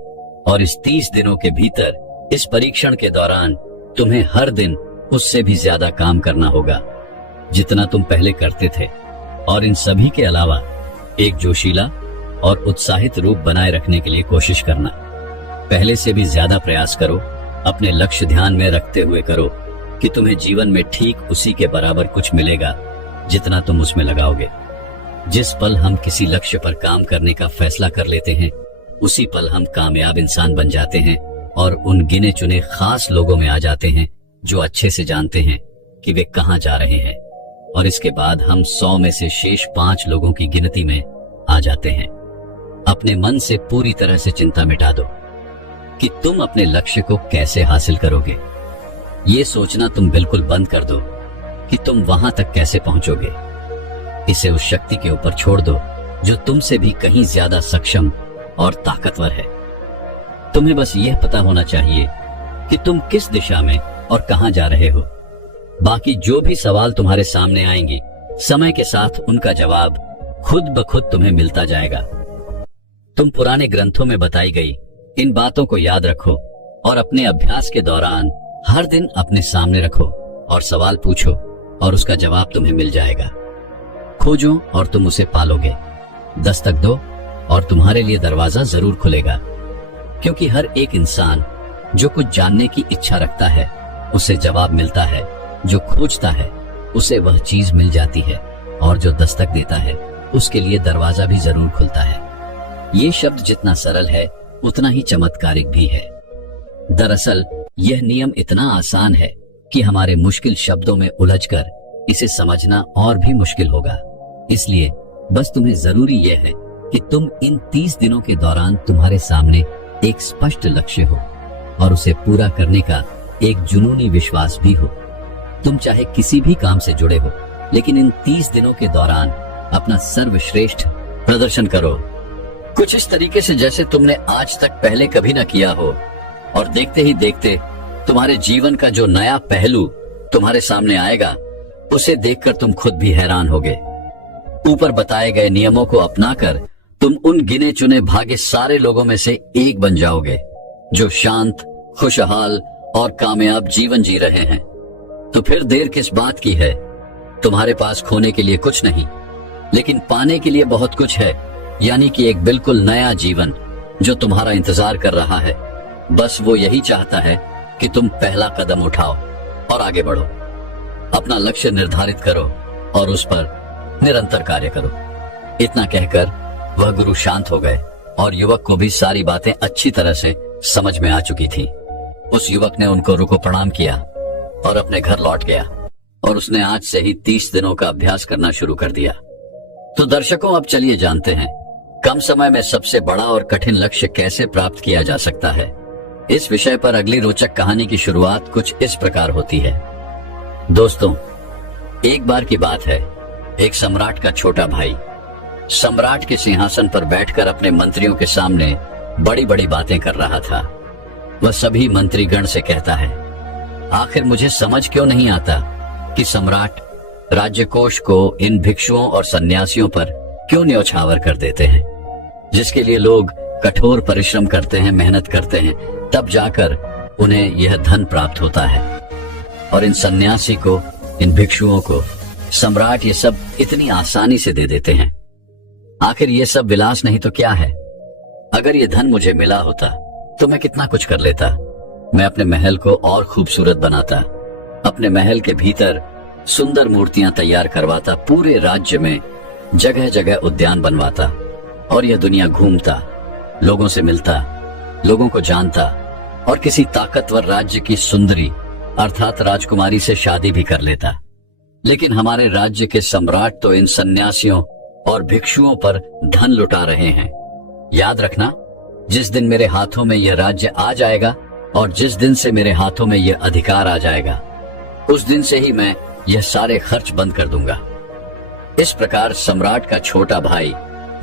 और इस 30 दिनों के भीतर इस परीक्षण के दौरान तुम्हें हर दिन उससे भी ज्यादा काम करना होगा जितना तुम पहले करते थे। और इन सभी के अलावा एक जोशीला और उत्साहित रूप बनाए रखने के लिए कोशिश करना। पहले से भी ज्यादा प्रयास करो, अपने लक्ष्य ध्यान में रखते हुए करो कि तुम्हें जीवन में ठीक उसी के बराबर कुछ मिलेगा जितना तुम उसमें लगाओगे। जिस पल हम किसी लक्ष्य पर काम करने का फैसला कर लेते हैं, उसी पल हम कामयाब इंसान बन जाते हैं और उन गिने चुने खास लोगों में आ जाते हैं जो अच्छे से जानते हैं कि वे कहां जा रहे हैं। और इसके बाद हम 100 में से शेष 5 लोगों की गिनती में आ जाते हैं। अपने मन से पूरी तरह से चिंता मिटा दो कि तुम अपने लक्ष्य को कैसे हासिल करोगे। ये सोचना तुम बिल्कुल बंद कर दो कि तुम वहां तक कैसे पहुंचोगे। इसे उस शक्ति के ऊपर छोड़ दो जो तुमसे भी कहीं ज्यादा सक्षम और ताकतवर है। तुम्हें बस यह पता होना चाहिए कि तुम किस दिशा में और कहां जा रहे हो। बाकी जो भी सवाल तुम्हारे सामने आएंगे, समय के साथ उनका जवाब खुद ब खुद तुम्हें मिलता जाएगा। तुम पुराने ग्रंथों में बताई गई इन बातों को याद रखो और अपने अभ्यास के दौरान हर दिन अपने सामने रखो और सवाल पूछो और उसका जवाब तुम्हें मिल जाएगा। खोजो और तुम उसे पालोगे। दस्तक दो और तुम्हारे लिए दरवाजा जरूर खुलेगा, क्योंकि हर एक इंसान जो कुछ जानने की इच्छा रखता है उसे जवाब मिलता है, जो खोजता है उसे वह चीज मिल जाती है, और जो दस्तक देता है उसके लिए दरवाजा भी जरूर खुलता है। ये शब्द जितना सरल है उतना ही चमत्कारिक भी है। दरअसल यह नियम इतना आसान है कि हमारे मुश्किल शब्दों में उलझकर इसे समझना और भी मुश्किल होगा। इसलिए बस तुम्हें जरूरी यह है कि तुम इन 30 दिनों के दौरान तुम्हारे सामने एक स्पष्ट लक्ष्य हो और उसे पूरा करने का एक जुनूनी विश्वास भी हो। तुम चाहे किसी भी काम से जुड़े हो, लेकिन इन 30 दिनों के दौरान अपना सर्वश्रेष्ठ प्रदर्शन करो, कुछ इस तरीके से जैसे तुमने आज तक पहले कभी ना किया हो। और देखते ही देखते तुम्हारे जीवन का जो नया पहलू तुम्हारे सामने आएगा, उसे देखकर तुम खुद भी हैरान होगे। ऊपर बताए गए नियमों को अपनाकर तुम उन गिने चुने भाग्य सारे लोगों में से एक बन जाओगे जो शांत, खुशहाल और कामयाब जीवन जी रहे हैं। तो फिर देर किस बात की है? तुम्हारे पास खोने के लिए कुछ नहीं, लेकिन पाने के लिए बहुत कुछ है, यानी कि एक बिल्कुल नया जीवन जो तुम्हारा इंतजार कर रहा है। बस वो यही चाहता है कि तुम पहला कदम उठाओ और आगे बढ़ो। अपना लक्ष्य निर्धारित करो और उस पर निरंतर कार्य करो। इतना कहकर वह गुरु शांत हो गए और युवक को भी सारी बातें अच्छी तरह से समझ में आ चुकी थी। उस युवक ने उनको रुको प्रणाम किया और अपने घर लौट गया और उसने आज से ही 30 दिनों का अभ्यास करना शुरू कर दिया। तो दर्शकों, अब चलिए जानते हैं कम समय में सबसे बड़ा और कठिन लक्ष्य कैसे प्राप्त किया जा सकता है। इस विषय पर अगली रोचक कहानी की शुरुआत कुछ इस प्रकार होती है। दोस्तों, एक बार की बात है, एक सम्राट का छोटा भाई सम्राट के सिंहासन पर बैठकर अपने मंत्रियों के सामने बड़ी बड़ी बातें कर रहा था। वह सभी मंत्रीगण से कहता है, आखिर मुझे समझ क्यों नहीं आता कि सम्राट राज्य कोष को इन भिक्षुओं और सन्यासियों पर क्यों न्यौछावर कर देते हैं, जिसके लिए लोग कठोर परिश्रम करते हैं, मेहनत करते हैं, तब जाकर उन्हें यह धन प्राप्त होता है। और इन सन्यासी को, इन भिक्षुओं को सम्राट ये सब इतनी आसानी से दे देते हैं। आखिर ये सब विलास नहीं तो क्या है? अगर ये धन मुझे मिला होता तो मैं कितना कुछ कर लेता। मैं अपने महल को और खूबसूरत बनाता, अपने महल के भीतर सुंदर मूर्तियां तैयार करवाता, पूरे राज्य में जगह जगह उद्यान बनवाता और यह दुनिया घूमता, लोगों से मिलता, लोगों को जानता और किसी ताकतवर राज्य की सुंदरी अर्थात राजकुमारी से शादी भी कर लेता। लेकिन हमारे राज्य के सम्राट तो इन सन्यासियों और भिक्षुओं पर धन लुटा रहे हैं। याद रखना, जिस दिन मेरे हाथों में यह राज्य आ जाएगा और जिस दिन से मेरे हाथों में यह अधिकार आ जाएगा, उस दिन से ही मैं यह सारे खर्च बंद कर दूंगा। इस प्रकार सम्राट का छोटा भाई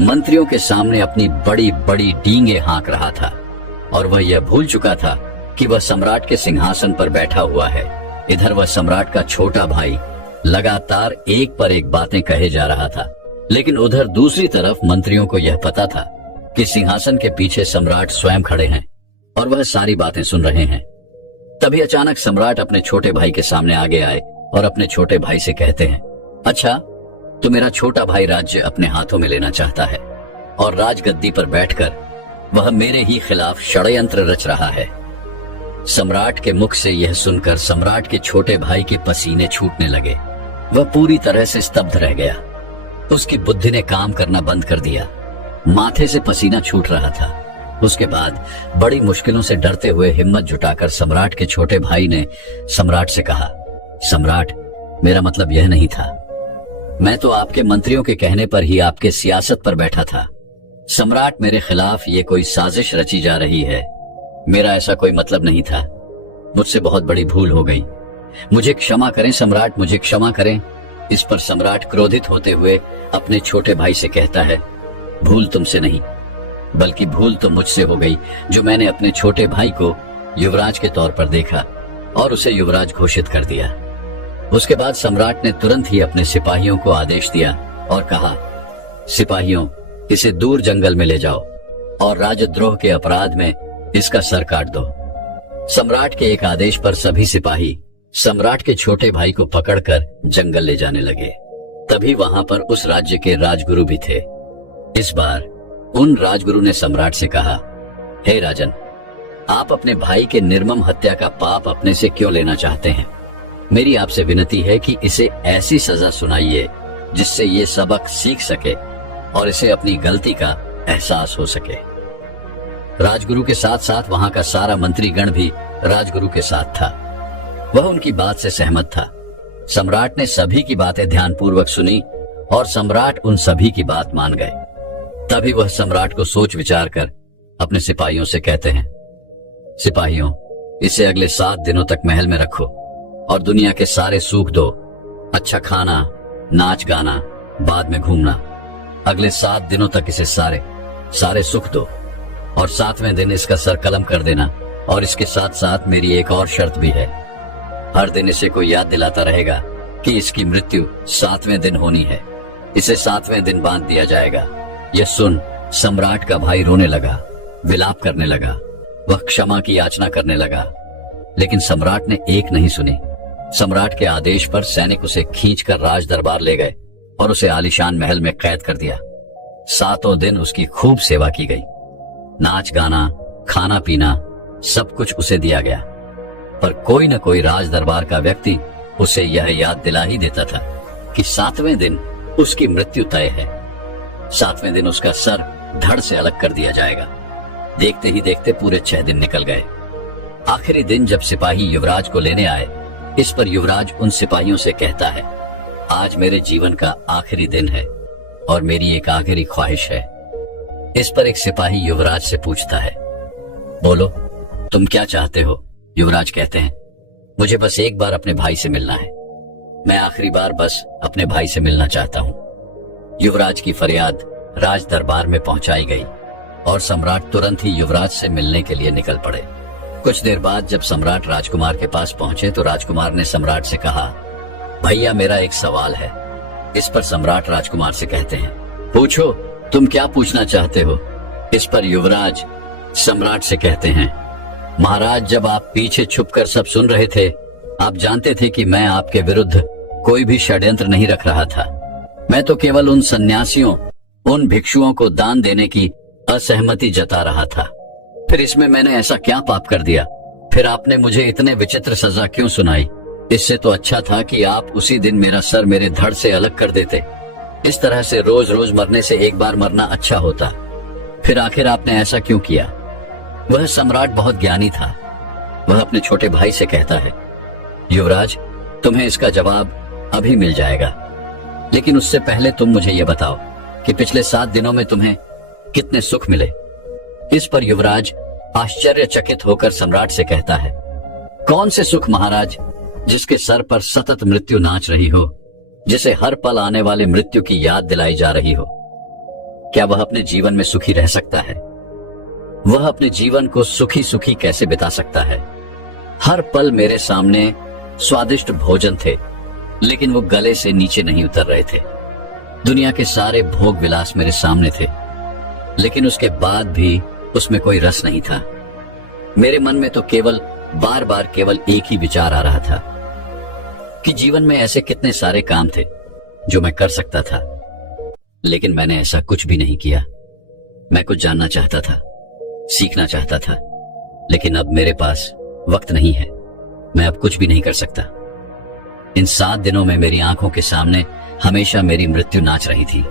मंत्रियों के सामने अपनी बड़ी बड़ी डींगे हाँक रहा था और वह यह भूल चुका था कि वह सम्राट के सिंहासन पर बैठा हुआ है। इधर वह सम्राट का छोटा भाई लगातार एक पर एक बातें कहे जा रहा था लेकिन उधर दूसरी तरफ मंत्रियों को यह पता था कि सिंहासन के पीछे सम्राट स्वयं खड़े हैं और वह सारी बातें सुन रहे हैं। तभी अचानक सम्राट अपने छोटे भाई के सामने आगे आए और अपने छोटे भाई से कहते हैं, अच्छा, तो मेरा छोटा भाई राज्य अपने हाथों में लेना चाहता है और राजगद्दी पर बैठकर वह मेरे ही खिलाफ षड्यंत्र रच रहा है। सम्राट के मुख से यह सुनकर सम्राट के छोटे भाई के पसीने छूटने लगे। वह पूरी तरह से स्तब्ध रह गया। उसकी बुद्धि ने काम करना बंद कर दिया। माथे से पसीना छूट रहा था। उसके बाद बड़ी मुश्किलों से डरते हुए हिम्मत जुटाकर सम्राट के छोटे भाई ने सम्राट से कहा, सम्राट, मेरा मतलब यह नहीं था। मैं तो आपके मंत्रियों के कहने पर ही आपके सियासत पर बैठा था। सम्राट, मेरे खिलाफ ये कोई साजिश रची जा रही है। मेरा ऐसा कोई मतलब नहीं था। मुझसे बहुत बड़ी भूल हो गई। मुझे क्षमा करें सम्राट, मुझे क्षमा करें। इस पर सम्राट क्रोधित होते हुए अपने छोटे भाई से कहता है, भूल तुमसे नहीं, बल्कि भूल तो मुझसे हो गई जो मैंने अपने छोटे भाई को युवराज के तौर पर देखा और उसे युवराज घोषित कर दिया। उसके बाद सम्राट ने तुरंत ही अपने सिपाहियों को आदेश दिया और कहा, सिपाहियों, इसे दूर जंगल में ले जाओ और राजद्रोह के अपराध में इसका सर काट दो। सम्राट के एक आदेश पर सभी सिपाही सम्राट के छोटे भाई को पकड़कर जंगल ले जाने लगे। तभी वहां पर उस राज्य के राजगुरु भी थे। इस बार उन राजगुरु ने सम्राट से कहा, हे राजन, आप अपने भाई के निर्मम हत्या का पाप अपने से क्यों लेना चाहते हैं? मेरी आपसे विनती है कि इसे ऐसी सजा सुनाइए जिससे ये सबक सीख सके और इसे अपनी गलती का एहसास हो सके। राजगुरु के साथ साथ वहां का सारा मंत्रीगण भी राजगुरु के साथ था। वह उनकी बात से सहमत था। सम्राट ने सभी की बातें ध्यानपूर्वक सुनी और सम्राट उन सभी की बात मान गए। तभी वह सम्राट को सोच विचार कर अपने सिपाहियों से कहते हैं, सिपाहियों, इसे अगले 7 दिनों तक महल में रखो और दुनिया के सारे सुख दो। अच्छा खाना, नाच गाना, बाद में घूमना। अगले 7 दिनों तक इसे सारे सुख दो और 7वें दिन इसका सर कलम कर देना। और इसके साथ साथ मेरी एक और शर्त भी है, हर दिन इसे कोई याद दिलाता रहेगा कि इसकी मृत्यु 7वें दिन होनी है। इसे 7वें दिन बांध दिया जाएगा। यह सुन सम्राट का भाई रोने लगा, विलाप करने लगा। वह क्षमा की याचना करने लगा, लेकिन सम्राट ने एक नहीं सुनी। सम्राट के आदेश पर सैनिक उसे खींचकर राज दरबार ले गए और उसे आलीशान महल में कैद कर दिया। 7 दिन उसकी खूब सेवा की गई। नाच गाना, खाना पीना सब कुछ उसे दिया गया, पर कोई न कोई राज दरबार का व्यक्ति उसे यह याद दिला ही देता था कि 7वें दिन उसकी मृत्यु तय है। 7वें दिन उसका सर धड़ से अलग कर दिया जाएगा। देखते ही देखते पूरे 6 दिन निकल गए। आखिरी दिन जब सिपाही युवराज को लेने आए, इस पर युवराज उन सिपाहियों से कहता है, आज मेरे जीवन का आखिरी दिन है और मेरी एक आखिरी ख्वाहिश है। इस पर एक सिपाही युवराज से पूछता है, बोलो, तुम क्या चाहते हो? युवराज कहते हैं, मुझे बस एक बार अपने भाई से मिलना है। मैं आखिरी बार बस अपने भाई से मिलना चाहता हूँ। युवराज की फरियाद राज दरबार में पहुंचाई गई और सम्राट तुरंत ही युवराज से मिलने के लिए निकल पड़े। कुछ देर बाद जब सम्राट राजकुमार के पास पहुंचे तो राजकुमार ने सम्राट से कहा, भैया, मेरा एक सवाल है। इस पर सम्राट राजकुमार से कहते हैं, पूछो, तुम क्या पूछना चाहते हो? इस पर युवराज सम्राट से कहते हैं, महाराज, जब आप पीछे छुपकर सब सुन रहे थे, आप जानते थे कि मैं आपके विरुद्ध कोई भी षड्यंत्र नहीं रख रहा था। मैं तो केवल उन सन्यासियों, उन भिक्षुओं को दान देने की असहमति जता रहा था। फिर इसमें मैंने ऐसा क्या पाप कर दिया? फिर आपने मुझे इतने विचित्र सजा क्यों सुनाई? इससे तो अच्छा था कि आप उसी दिन मेरा सर मेरे धड़ से अलग कर देते। इस तरह से रोज रोज मरने से एक बार मरना अच्छा होता। फिर आखिर आपने ऐसा क्यों किया? वह सम्राट बहुत ज्ञानी था। वह अपने छोटे भाई से कहता है, युवराज, तुम्हें इसका जवाब अभी मिल जाएगा, लेकिन उससे पहले तुम मुझे यह बताओ कि पिछले 7 दिनों में तुम्हें कितने सुख मिले? इस पर युवराज आश्चर्यचकित होकर सम्राट से कहता है, कौन से सुख महाराज, जिसके सर पर सतत मृत्यु नाच रही हो, जिसे हर पल आने वाले मृत्यु की याद दिलाई जा रही हो? क्या वह अपने जीवन में सुखी रह सकता है? वह अपने जीवन को सुखी सुखी कैसे बिता सकता है? हर पल मेरे सामने स्वादिष्ट भोजन थे, लेकिन वो गले से नीचे नहीं उतर रहे थे। दुनिया के सारे भोग विलास मेरे सामने थे, लेकिन उसके बाद भी उसमें कोई रस नहीं था। मेरे मन में तो केवल बार बार केवल एक ही विचार आ रहा था कि जीवन में ऐसे कितने सारे काम थे जो मैं कर सकता था, लेकिन मैंने ऐसा कुछ भी नहीं किया। मैं कुछ जानना चाहता था, सीखना चाहता था, लेकिन अब मेरे पास वक्त नहीं है। मैं अब कुछ भी नहीं कर सकता। इन 7 दिनों में मेरी आंखों के सामने हमेशा मेरी मृत्यु नाच रही थी,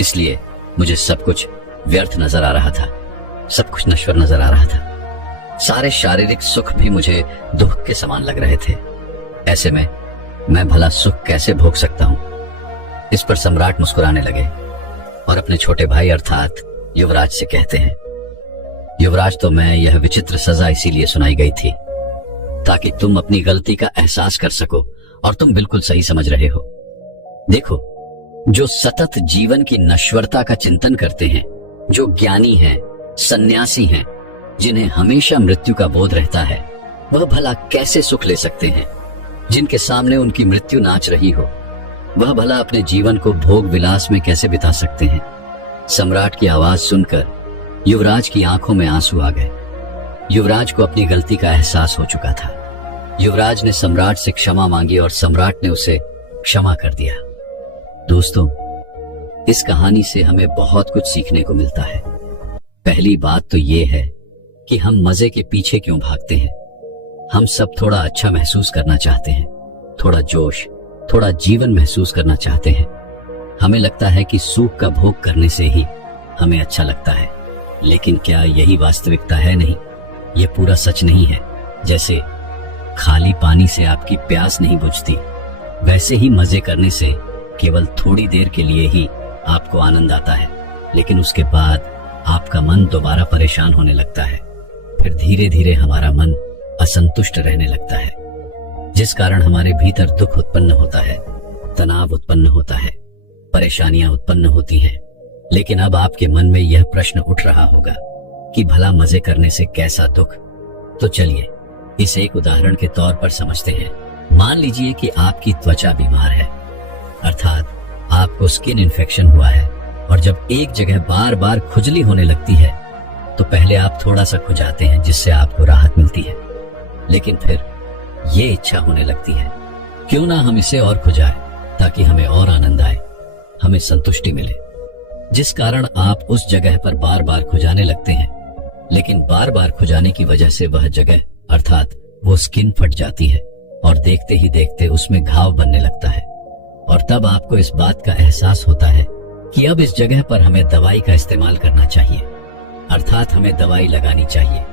इसलिए मुझे सब कुछ व्यर्थ नजर आ रहा था, सब कुछ नश्वर नजर आ रहा था। सारे शारीरिक सुख भी मुझे दुख के समान लग रहे थे। ऐसे में मैं भला सुख कैसे भोग सकता हूं? इस पर सम्राट मुस्कुराने लगे और अपने छोटे भाई अर्थात युवराज से कहते हैं, युवराज, तो मैं यह विचित्र सजा इसीलिए सुनाई गई थी ताकि तुम अपनी गलती का एहसास कर सको, और तुम बिल्कुल सही समझ रहे हो। देखो, जो सतत जीवन की नश्वरता का चिंतन करते हैं, जो ज्ञानी हैं, सन्यासी हैं, जिन्हें हमेशा मृत्यु का बोध रहता है, वह भला कैसे सुख ले सकते हैं? जिनके सामने उनकी मृत्यु नाच रही हो, वह भला अपने जीवन को भोग विलास में कैसे बिता सकते हैं? सम्राट की आवाज सुनकर युवराज की आंखों में आंसू आ गए। युवराज को अपनी गलती का एहसास हो चुका था। युवराज ने सम्राट से क्षमा मांगी और सम्राट ने उसे क्षमा कर दिया। दोस्तों, इस कहानी से हमें बहुत कुछ सीखने को मिलता है। पहली बात तो ये है कि हम मजे के पीछे क्यों भागते हैं। हम सब थोड़ा अच्छा महसूस करना चाहते हैं, थोड़ा जोश, थोड़ा जीवन महसूस करना चाहते हैं। हमें लगता है कि सुख का भोग करने से ही हमें अच्छा लगता है, लेकिन क्या यही वास्तविकता है? नहीं, ये पूरा सच नहीं है। जैसे खाली पानी से आपकी प्यास नहीं बुझती, वैसे ही मजे करने से केवल थोड़ी देर के लिए ही आपको आनंद आता है, लेकिन उसके बाद आपका मन दोबारा परेशान होने लगता है। फिर धीरे धीरे हमारा मन असंतुष्ट रहने लगता है, जिस कारण हमारे भीतर दुख उत्पन्न होता है, तनाव उत्पन्न होता है, परेशानियां उत्पन्न होती हैं। लेकिन अब आपके मन में यह प्रश्न उठ रहा होगा कि भला मजे करने से कैसा दुख? तो चलिए इसे एक उदाहरण के तौर पर समझते हैं। मान लीजिए कि आपकी त्वचा बीमार है, अर्थात आपको स्किन इन्फेक्शन हुआ है, और जब एक जगह बार बार खुजली होने लगती है तो पहले आप थोड़ा सा खुजाते हैं जिससे आपको राहत मिलती है, लेकिन फिर ये इच्छा होने लगती है, क्यों ना हम इसे और खुजाएं ताकि हमें और आनंद आए, हमें संतुष्टि मिले, जिस कारण आप उस जगह पर बार बार खुजाने लगते हैं। लेकिन बार बार खुजाने की वजह से वह जगह अर्थात वो स्किन फट जाती है और देखते ही देखते उसमें घाव बनने लगता है, और तब आपको इस बात का एहसास होता है कि अब इस जगह पर हमें दवाई का इस्तेमाल करना चाहिए, अर्थात हमें दवाई लगानी चाहिए,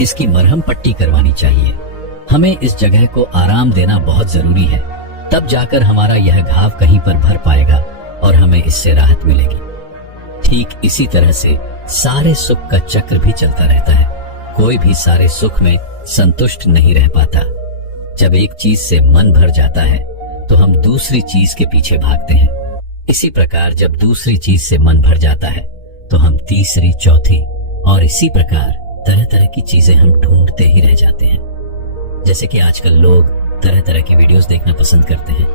इसकी मरहम पट्टी करवानी चाहिए, हमें इस जगह को आराम देना बहुत जरूरी है, तब जाकर हमारा यह घाव कहीं पर भर पाएगा और हमें इससे राहत मिलेगी। ठीक इसी तरह से सारे सुख का चक्र भी चलता रहता है। कोई भी सारे सुख में संतुष्ट नहीं रह पाता। जब एक चीज से मन भर जाता है तो हम दूसरी चीज के पीछे भागते हैं। इसी प्रकार जब दूसरी चीज से मन भर जाता है तो हम तीसरी, चौथी और इसी प्रकार तरह तरह की चीजें हम ढूंढते ही रह जाते हैं। जैसे कि आजकल लोग तरह तरह की वीडियोस देखना पसंद करते हैं।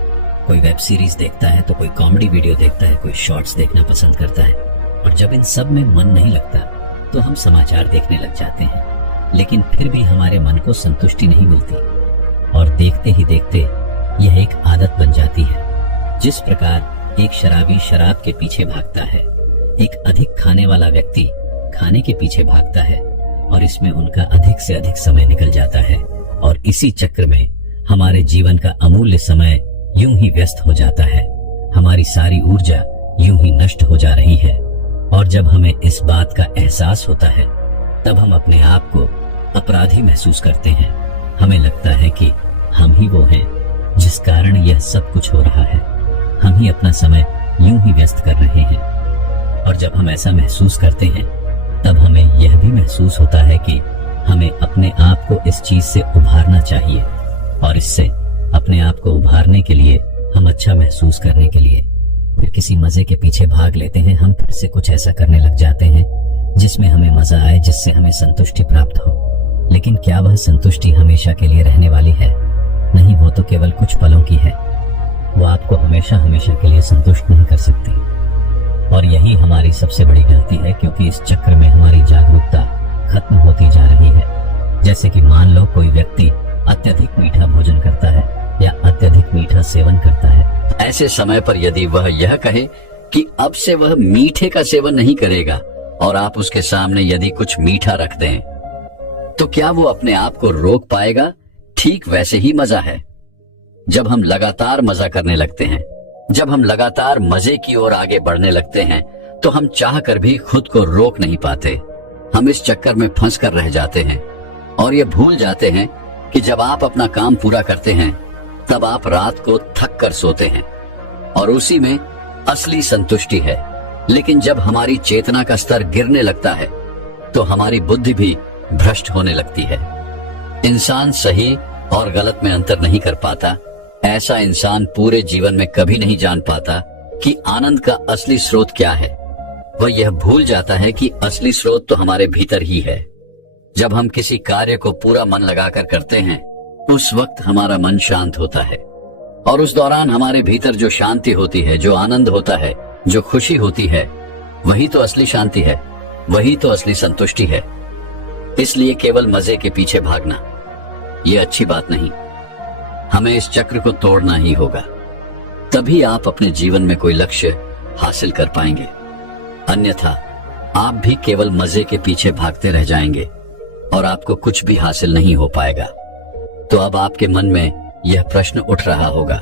कोई वेब सीरीज देखता है तो कोई कॉमेडी वीडियो देखता है, कोई शॉर्ट्स देखना पसंद करता है, और जब इन सब में मन नहीं लगता तो हम समाचार देखने लग जाते हैं। लेकिन फिर भी हमारे मन को संतुष्टि नहीं मिलती और देखते ही देखते यह एक आदत बन जाती है। जिस प्रकार एक शराबी शराब के पीछे भागता है, एक अधिक खाने वाला व्यक्ति खाने के पीछे भागता है, और इसमें उनका अधिक से अधिक समय निकल जाता है, और इसी चक्र में हमारे जीवन का अमूल्य समय यूं ही व्यस्त हो जाता है। हमारी सारी ऊर्जा यूं ही नष्ट हो जा रही है, और जब हमें इस बात का एहसास होता है तब हम अपने आप को अपराधी महसूस करते हैं। हमें लगता है कि हम ही वो हैं जिस कारण यह सब कुछ हो रहा है, हम ही अपना समय यूं ही व्यस्त कर रहे हैं। और जब हम ऐसा महसूस करते हैं तब हमें यह भी महसूस होता है कि हमें अपने आप को इस चीज से उभारना चाहिए, और इससे अपने आप को उभारने के लिए, हम अच्छा महसूस करने के लिए फिर किसी मजे के पीछे भाग लेते हैं। हम फिर से कुछ ऐसा करने लग जाते हैं जिसमें हमें मजा आए, जिससे हमें संतुष्टि प्राप्त हो। लेकिन क्या वह संतुष्टि हमेशा के लिए रहने वाली है? नहीं, वो तो केवल कुछ पलों की है। वो आपको हमेशा हमेशा के लिए संतुष्ट नहीं कर सकती। और यही हमारी सबसे बड़ी गलती है, क्योंकि इस चक्र में हमारी जागरूकता खत्म होती जा रही है। जैसे कि मान लो कोई व्यक्ति अत्यधिक मीठा भोजन करता है या अत्यधिक मीठा सेवन करता है। ऐसे समय पर यदि वह यह कहे कि अब से वह मीठे का सेवन नहीं करेगा और आप उसके सामने यदि कुछ मीठा रख दें, तो क्या वो अपने आप को रोक पाएगा? ठीक वैसे ही मजा है। जब हम लगातार मजा करने लगते हैं, जब हम लगातार मजे की ओर आगे बढ़ने लगते हैं, तो हम चाह कर भी खुद को रोक नहीं पाते। हम इस चक्कर में फंस कर रह जाते हैं और ये भूल जाते हैं कि जब आप अपना काम पूरा करते हैं तब आप रात को थक कर सोते हैं और उसी में असली संतुष्टि है। लेकिन जब हमारी चेतना का स्तर गिरने लगता है तो हमारी बुद्धि भी भ्रष्ट होने लगती है। इंसान सही और गलत में अंतर नहीं कर पाता। ऐसा इंसान पूरे जीवन में कभी नहीं जान पाता कि आनंद का असली स्रोत क्या है। वह यह भूल जाता है कि असली स्रोत तो हमारे भीतर ही है। जब हम किसी कार्य को पूरा मन लगाकर करते हैं, उस वक्त हमारा मन शांत होता है और उस दौरान हमारे भीतर जो शांति होती है, जो आनंद होता है, जो खुशी होती है, वही तो असली शांति है, वही तो असली संतुष्टि है। इसलिए केवल मजे के पीछे भागना ये अच्छी बात नहीं। हमें इस चक्र को तोड़ना ही होगा, तभी आप अपने जीवन में कोई लक्ष्य हासिल कर पाएंगे। अन्यथा आप भी केवल मजे के पीछे भागते रह जाएंगे और आपको कुछ भी हासिल नहीं हो पाएगा। तो अब आपके मन में यह प्रश्न उठ रहा होगा,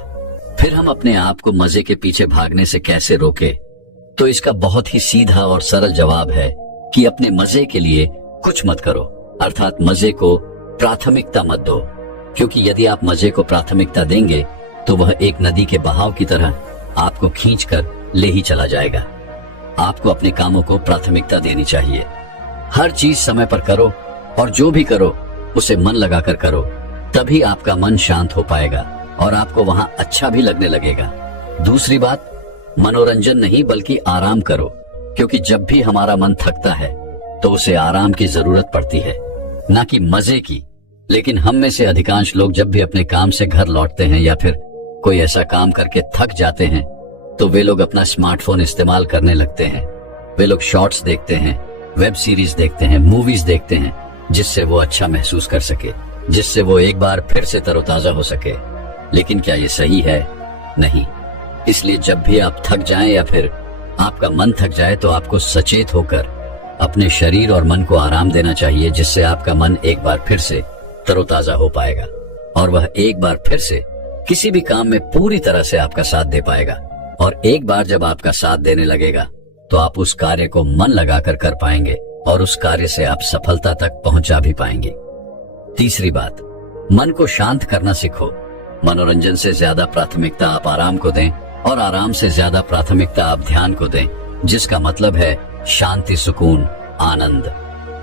फिर हम अपने आप को मजे के पीछे भागने से कैसे रोके? तो इसका बहुत ही सीधा और सरल जवाब है कि अपने मजे के लिए कुछ मत करो, अर्थात मजे को प्राथमिकता मत दो। क्योंकि यदि आप मजे को प्राथमिकता देंगे तो वह एक नदी के बहाव की तरह आपको खींचकर ले ही चला जाएगा। आपको अपने कामों को प्राथमिकता देनी चाहिए। हर चीज समय पर करो और जो भी करो उसे मन लगाकर करो, तभी आपका मन शांत हो पाएगा और आपको वहां अच्छा भी लगने लगेगा। दूसरी बात, मनोरंजन नहीं बल्कि आराम करो, क्योंकि जब भी हमारा मन थकता है तो उसे आराम की जरूरत पड़ती है, ना कि मजे की। लेकिन हम में से अधिकांश लोग जब भी अपने काम से घर लौटते हैं या फिर कोई ऐसा काम करके थक जाते हैं तो वे लोग अपना स्मार्टफोन इस्तेमाल करने लगते हैं। वे लोग शॉर्ट्स देखते हैं, वेब सीरीज देखते हैं, मूवीज देखते हैं, जिससे वो अच्छा महसूस कर सके, जिससे वो एक बार फिर से तरोताजा हो सके। लेकिन क्या ये सही है? नहीं। इसलिए जब भी आप थक जाएं या फिर आपका मन थक जाए तो आपको सचेत होकर अपने शरीर और मन को आराम देना चाहिए, जिससे आपका मन एक बार फिर से तरोताजा हो पाएगा और वह एक बार फिर से किसी भी काम में पूरी तरह से आपका साथ दे पाएगा। और एक बार जब आपका साथ देने लगेगा तो आप उस कार्य को मन लगाकर कर पाएंगे और उस कार्य से आप सफलता तक पहुंचा भी पाएंगे। तीसरी बात, मन को शांत करना सीखो। मनोरंजन से ज्यादा प्राथमिकता आप आराम को दें और आराम से ज्यादा प्राथमिकता आप ध्यान को दें, जिसका मतलब है शांति, सुकून, आनंद।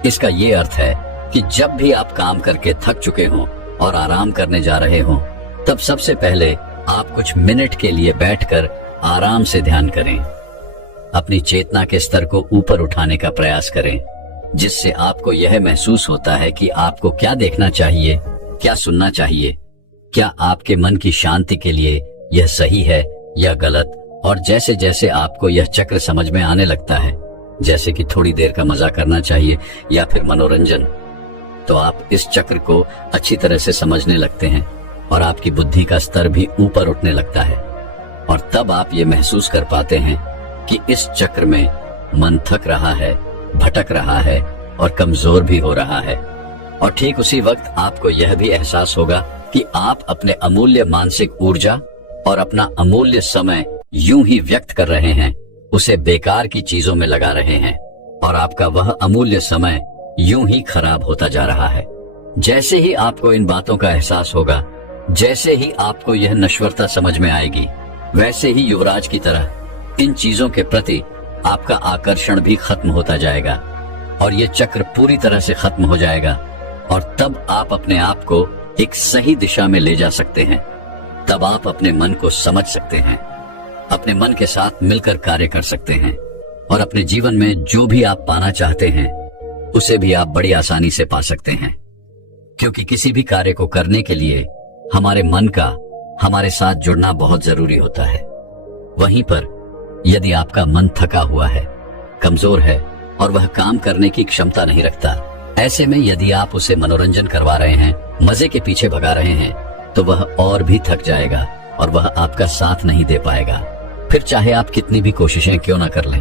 इसका ये अर्थ है कि जब भी आप काम करके थक चुके हों और आराम करने जा रहे हों, तब सबसे पहले आप कुछ मिनट के लिए बैठकर आराम से ध्यान करें। अपनी चेतना के स्तर को ऊपर उठाने का प्रयास करें, जिससे आपको यह महसूस होता है कि आपको क्या देखना चाहिए, क्या सुनना चाहिए, क्या आपके मन की शांति के लिए यह सही है या गलत। और जैसे जैसे आपको यह चक्र समझ में आने लगता है, जैसे कि थोड़ी देर का मजा करना चाहिए या फिर मनोरंजन, तो आप इस चक्र को अच्छी तरह से समझने लगते हैं और आपकी बुद्धि का स्तर भी ऊपर उठने लगता है। और तब आप ये महसूस कर पाते हैं कि इस चक्र में मन थक रहा है, भटक रहा है और कमजोर भी हो रहा है। और ठीक उसी वक्त आपको यह भी एहसास होगा कि आप अपने अमूल्य मानसिक ऊर्जा और अपना अमूल्य समय यूं ही व्यक्त कर रहे हैं, उसे बेकार की चीजों में लगा रहे हैं और आपका वह अमूल्य समय यूं ही खराब होता जा रहा है। जैसे ही आपको इन बातों का एहसास होगा, जैसे ही आपको यह नश्वरता समझ में आएगी, वैसे ही युवराज की तरह इन चीजों के प्रति आपका आकर्षण भी खत्म होता जाएगा और ये चक्र पूरी तरह से खत्म हो जाएगा। और तब आप अपने आप को एक सही दिशा में ले जा सकते हैं। तब आप अपने मन को समझ सकते हैं, अपने मन के साथ मिलकर कार्य कर सकते हैं और अपने जीवन में जो भी आप पाना चाहते हैं उसे भी आप बड़ी आसानी से पा सकते हैं। क्योंकि किसी भी कार्य को करने के लिए हमारे मन का हमारे साथ जुड़ना बहुत जरूरी होता है। वहीं पर यदि आपका मन थका हुआ है, कमजोर है और वह काम करने की क्षमता नहीं रखता, ऐसे में यदि आप उसे मनोरंजन करवा रहे हैं, मजे के पीछे भगा रहे हैं, तो वह और भी थक जाएगा और वह आपका साथ नहीं दे पाएगा। फिर चाहे आप कितनी भी कोशिशें क्यों ना कर लें,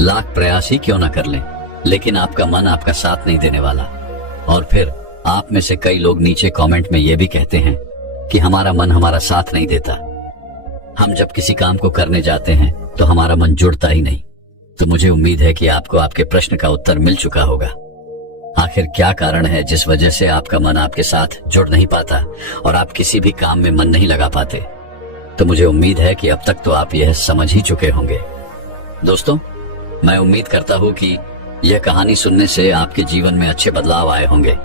लाख प्रयास ही क्यों ना कर लें, लेकिन आपका मन आपका साथ नहीं देने वाला। और फिर आप में से कई लोग नीचे कमेंट में ये भी कहते हैं कि हमारा मन हमारा साथ नहीं देता। हम जब किसी काम को करने जाते हैं तो हमारा मन जुड़ता ही नहीं। तो मुझे उम्मीद है कि आपको आपके प्रश्न का उत्तर मिल चुका होगा। आखिर क्या कारण है जिस वजह से आपका मन आपके साथ जुड़ नहीं पाता और आप किसी भी काम में मन नहीं लगा पाते? तो मुझे उम्मीद है कि अब तक तो आप यह समझ ही चुके होंगे। दोस्तों, मैं उम्मीद करता हूं कि यह कहानी सुनने से आपके जीवन में अच्छे बदलाव आए होंगे।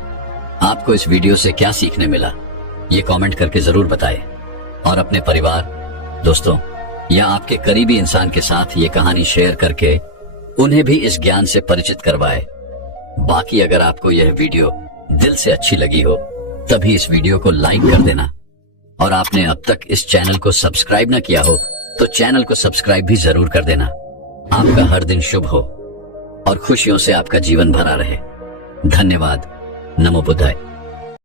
आपको इस वीडियो से क्या सीखने मिला, ये कमेंट करके जरूर बताएं और अपने परिवार, दोस्तों या आपके करीबी इंसान के साथ ये कहानी शेयर करके उन्हें भी इस ज्ञान से परिचित करवाएं। बाकी अगर आपको यह वीडियो दिल से अच्छी लगी हो तभी इस वीडियो को लाइक कर देना, और आपने अब तक इस चैनल को सब्सक्राइब न किया हो तो चैनल को सब्सक्राइब भी जरूर कर देना। आपका हर दिन शुभ हो और खुशियों से आपका जीवन भरा रहे। धन्यवाद। नमो बुद्धाय।